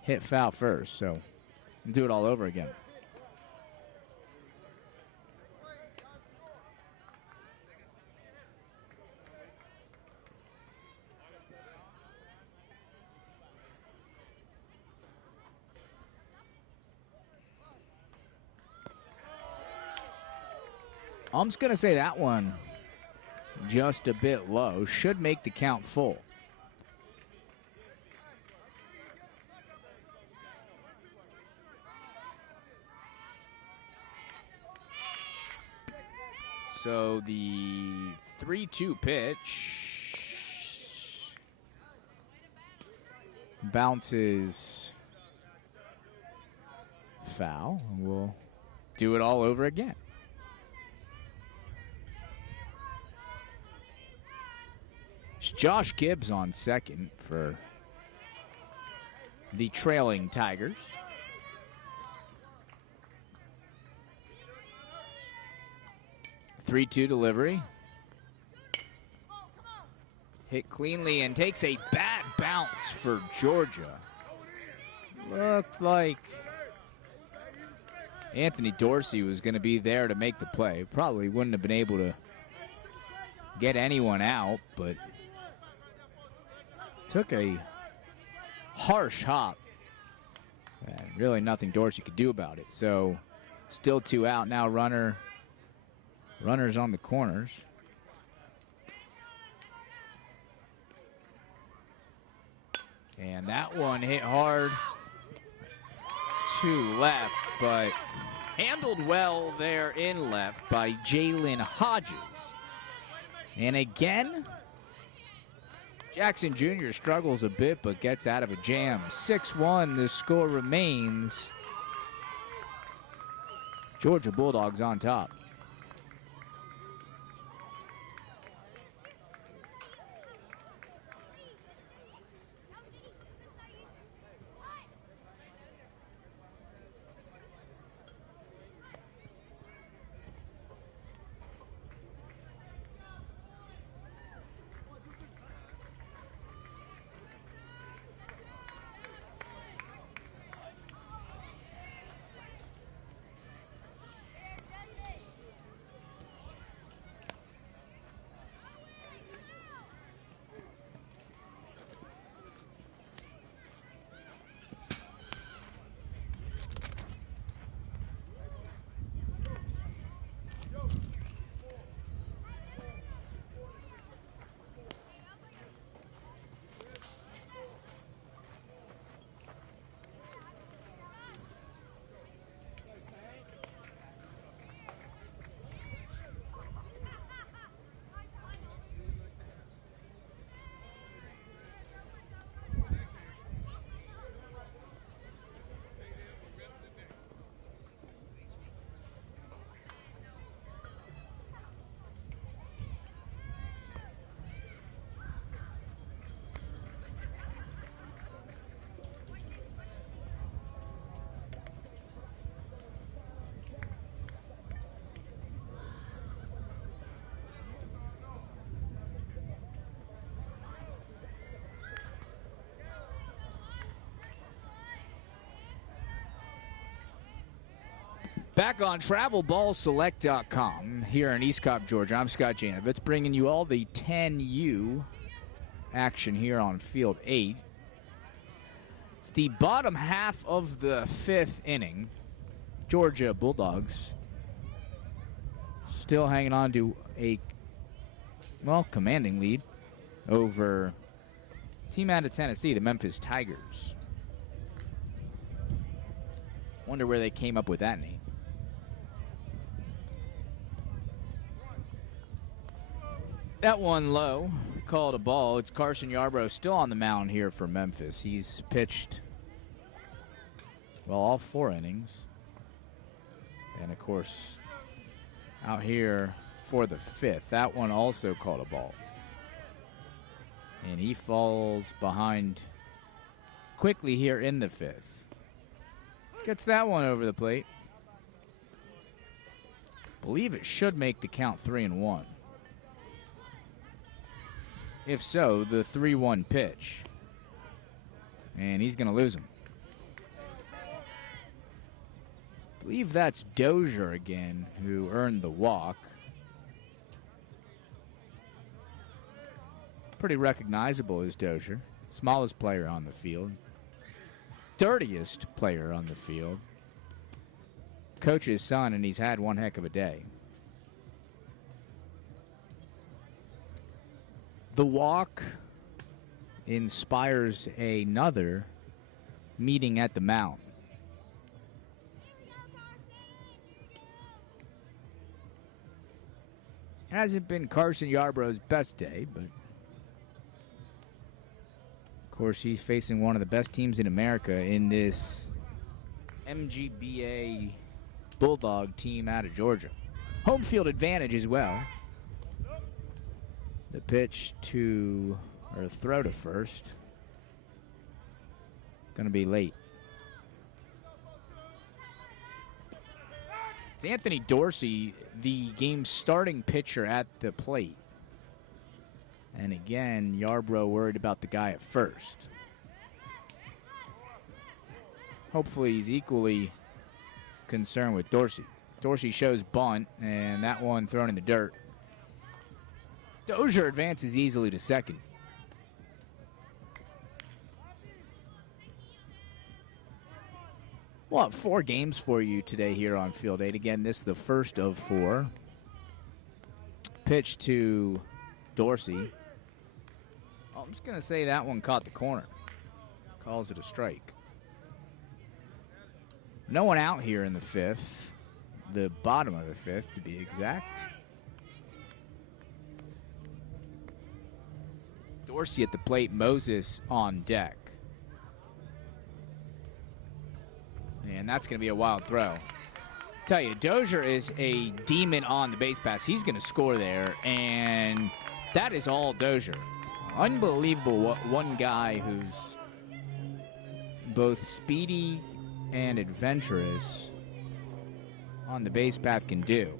hit foul first, so we'll do it all over again. I'm just going to say that one just a bit low. Should make the count full. So the 3-2 pitch bounces foul. We'll do it all over again. It's Josh Gibbs on second for the trailing Tigers. Three-two delivery. Hit cleanly and takes a bad bounce for Georgia. Looked like Anthony Dorsey was going to be there to make the play. Probably wouldn't have been able to get anyone out, but took a harsh hop. And really nothing Dorsey could do about it. So still 2 out. Now runners on the corners. And that one hit hard to left, but handled well there in left by Jalen Hodges. And again, Jackson Jr. struggles a bit, but gets out of a jam. 6-1, the score remains. Georgia Bulldogs on top. Back on TravelBallSelect.com here in East Cobb, Georgia. I'm Scott Janovitz, bringing you all the 10U action here on Field 8. It's the bottom half of the 5th inning. Georgia Bulldogs still hanging on to a, well, commanding lead over team out of Tennessee, the Memphis Tigers. Wonder where they came up with that name. That one low, called a ball. It's Carson Yarbrough still on the mound here for Memphis. He's pitched, well, all 4 innings. And, of course, out here for the 5th. That one also called a ball. And he falls behind quickly here in the 5th. Gets that one over the plate. Believe it should make the count 3-1. If so, the 3-1 pitch. And he's going to lose him. I believe that's Dozier again who earned the walk. Pretty recognizable as Dozier. Smallest player on the field. Dirtiest player on the field. Coach's son, and he's had one heck of a day. The walk inspires another meeting at the mound. Hasn't been Carson Yarbrough's best day, but of course he's facing one of the best teams in America in this MGBA Bulldog team out of Georgia. Home field advantage as well. The pitch to, or throw to first, going to be late. It's Anthony Dorsey, the game's starting pitcher at the plate. And again, Yarbrough worried about the guy at first. Hopefully he's equally concerned with Dorsey. Dorsey shows bunt, and that one thrown in the dirt. Dozier advances easily to second. We'll have 4 games for you today here on Field 8. Again, this is the first of 4. Pitch to Dorsey. Oh, I'm just going to say that one caught the corner. Calls it a strike. No one out here in the 5th. The bottom of the 5th, to be exact. Dorsey at the plate, Moses on deck. And that's going to be a wild throw. Tell you, Dozier is a demon on the base pass. He's going to score there, and that is all Dozier. Unbelievable what one guy who's both speedy and adventurous on the base path can do.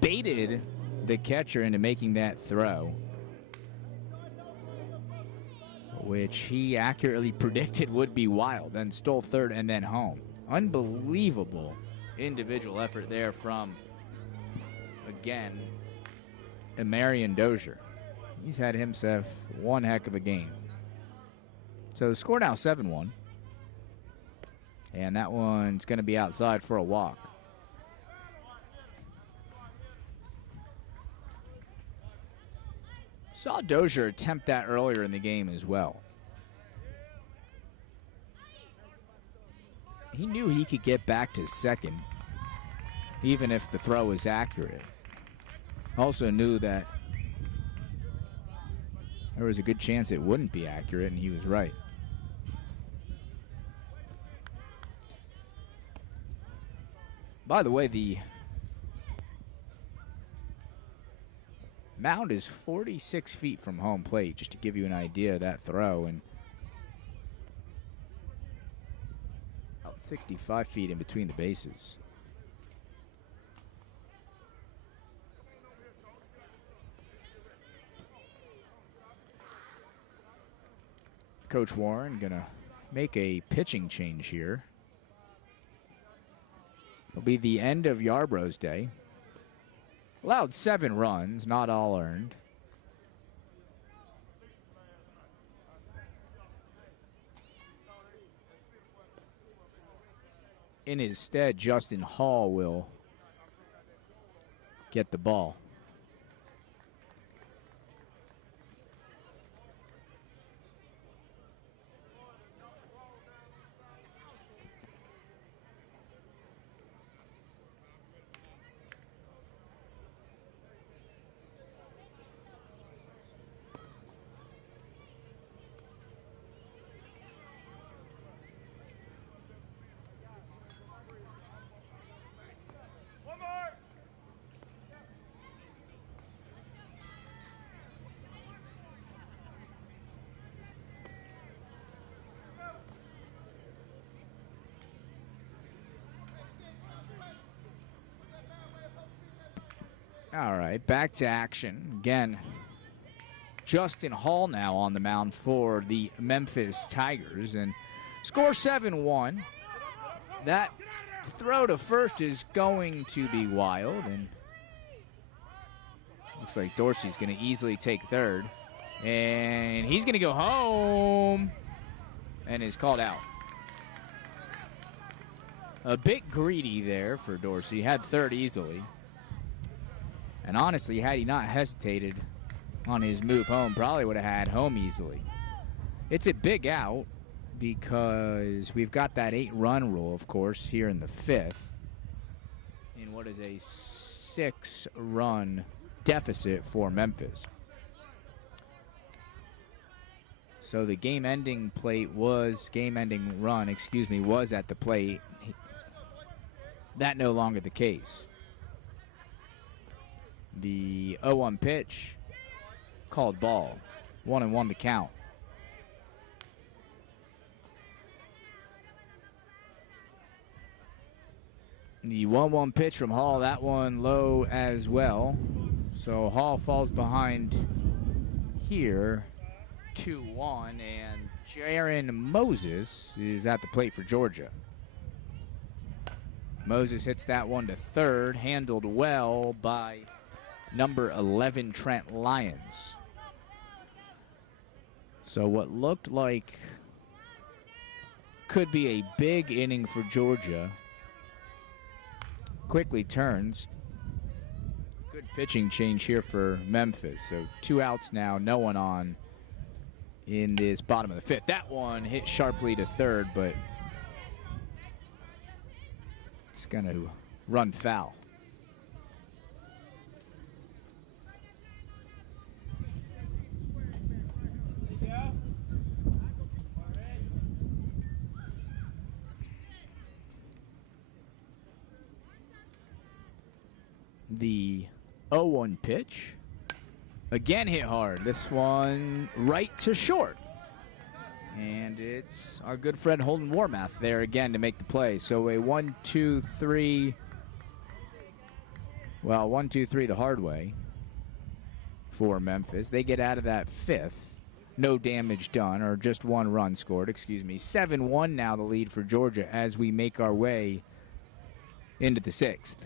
Baited the catcher into making that throw, which he accurately predicted would be wild, then stole third and then home. Unbelievable individual effort there from, again, Marion Dozier. He's had himself one heck of a game. So the score now 7-1. And that one's going to be outside for a walk. Saw Dozier attempt that earlier in the game as well. He knew he could get back to second, even if the throw was accurate. Also knew that there was a good chance it wouldn't be accurate, and he was right. By the way, the mound is 46 feet from home plate, just to give you an idea of that throw, and about 65 feet in between the bases. Coach Warren gonna make a pitching change here. It'll be the end of Yarbrough's day. Allowed 7 runs, not all earned. In his stead, Justin Hall will get the ball. All right, back to action. Again, Justin Hall now on the mound for the Memphis Tigers. And score 7-1. That throw to first is going to be wild. And looks like Dorsey's going to easily take third. And he's going to go home and is called out. A bit greedy there for Dorsey. Had third easily. And honestly, had he not hesitated on his move home, probably would have had home easily. It's a big out because we've got that 8-run rule, of course, here in the 5th. In what is a 6-run deficit for Memphis. So the game-ending run, was at the plate. That no longer the case. The 0-1 pitch, called ball. 1-1 to count. The 1-1 pitch from Hall, that one low as well. So Hall falls behind here, 2-1, and Jaron Moses is at the plate for Georgia. Moses hits that one to third, handled well by number 11, Trent Lyons. So what looked like could be a big inning for Georgia quickly turns. Good pitching change here for Memphis. So 2 outs now, no one on in this bottom of the 5th. That one hit sharply to third, but it's going to run foul. The 0-1 pitch. Again hit hard. This one right to short. And it's our good friend Holden Warmath there again to make the play. So a 1-2-3. Well, 1-2-3 the hard way for Memphis. They get out of that 5th. No damage done, or just 1 run scored, 7-1 now the lead for Georgia as we make our way into the 6th.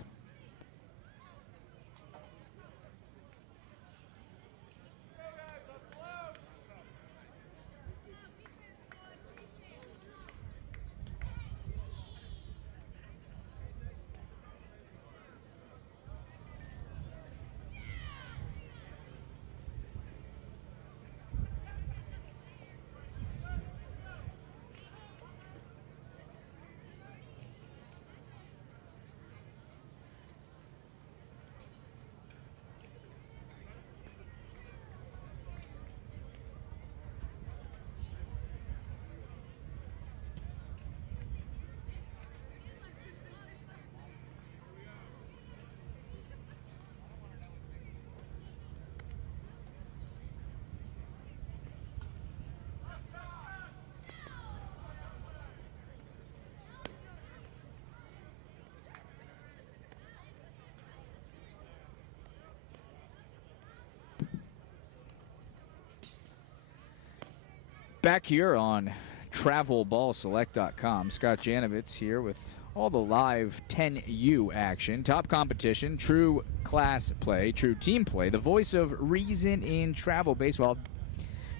Back here on TravelBallSelect.com, Scott Janovitz here with all the live 10U action. Top competition, true class play, true team play, the voice of reason in travel baseball.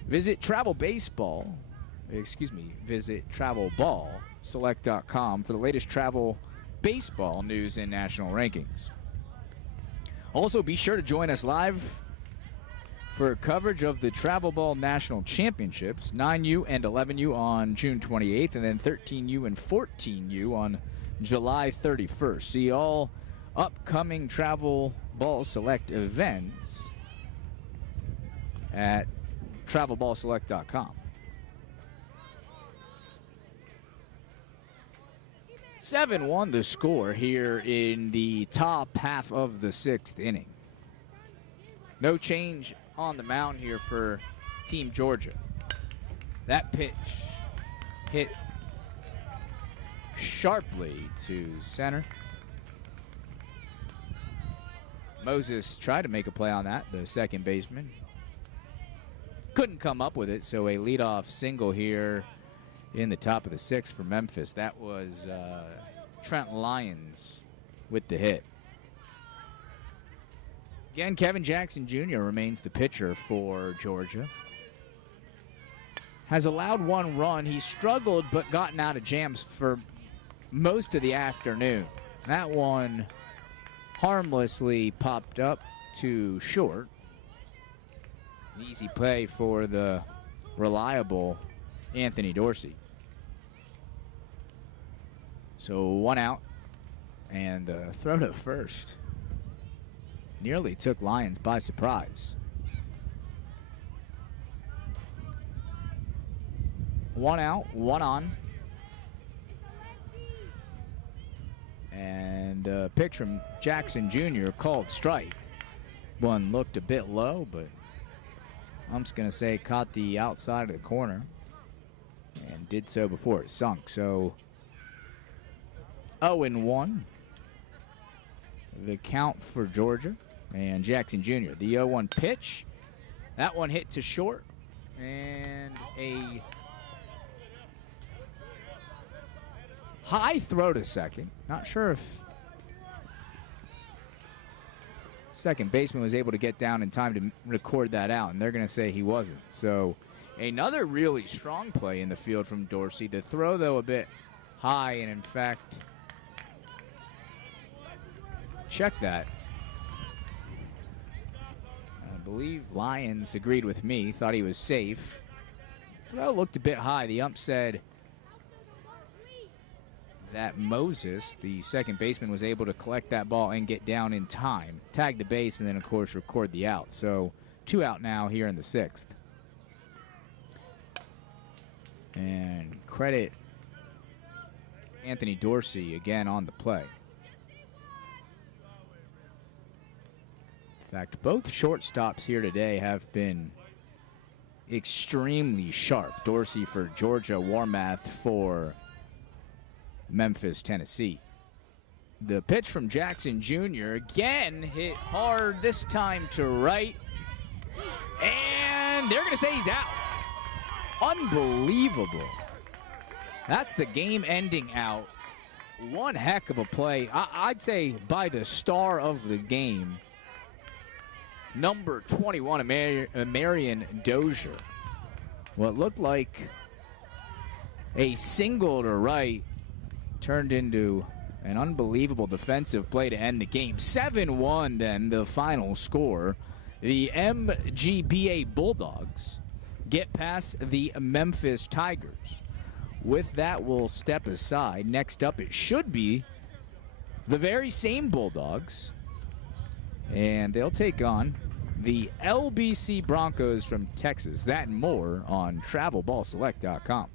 Visit TravelBallSelect.com for the latest travel baseball news and national rankings. Also, be sure to join us live for coverage of the Travel Ball National Championships, 9U and 11U on June 28th, and then 13U and 14U on July 31st. See all upcoming Travel Ball Select events at TravelBallSelect.com. 7-1 the score here in the top half of the 6th inning. No change on the mound here for Team Georgia. That pitch hit sharply to center. Moses tried to make a play on that, the second baseman. Couldn't come up with it, so a leadoff single here in the top of the 6th for Memphis. That was Trent Lyons with the hit. Again, Kevin Jackson Jr. remains the pitcher for Georgia. Has allowed 1 run. He's struggled but gotten out of jams for most of the afternoon. That one harmlessly popped up to short. Easy play for the reliable Anthony Dorsey. So 1 out, and the throw to first nearly took Lions by surprise. 1 out, 1 on. And a pitch from Jackson Jr. called strike. One looked a bit low, but I'm just going to say caught the outside of the corner and did so before it sunk. So 0-1. The count for Georgia and Jackson Jr. The 0-1 pitch. That one hit to short. And a high throw to second. Not sure if second baseman was able to get down in time to record that out, and they're going to say he wasn't. So another really strong play in the field from Dorsey. The throw, though, a bit high, and in fact, check that. I believe Lions agreed with me, thought he was safe. Throw looked a bit high. The ump said that Moses, the second baseman, was able to collect that ball and get down in time, tag the base, and then, of course, record the out. So 2 out now here in the 6th. And credit Anthony Dorsey again on the play. In fact, both shortstops here today have been extremely sharp. Dorsey for Georgia, Warmath for Memphis, Tennessee. The pitch from Jackson Jr. again hit hard, this time to right. And they're going to say he's out. Unbelievable. That's the game-ending out. One heck of a play. I'd say by the star of the game, number 21, Marion Dozier. What looked like a single to right turned into an unbelievable defensive play to end the game. 7-1 then the final score. The MGBA Bulldogs get past the Memphis Tigers. With that, we'll step aside. Next up, it should be the very same Bulldogs, and they'll take on the LBC Broncos from Texas. That and more on TravelBallSelect.com.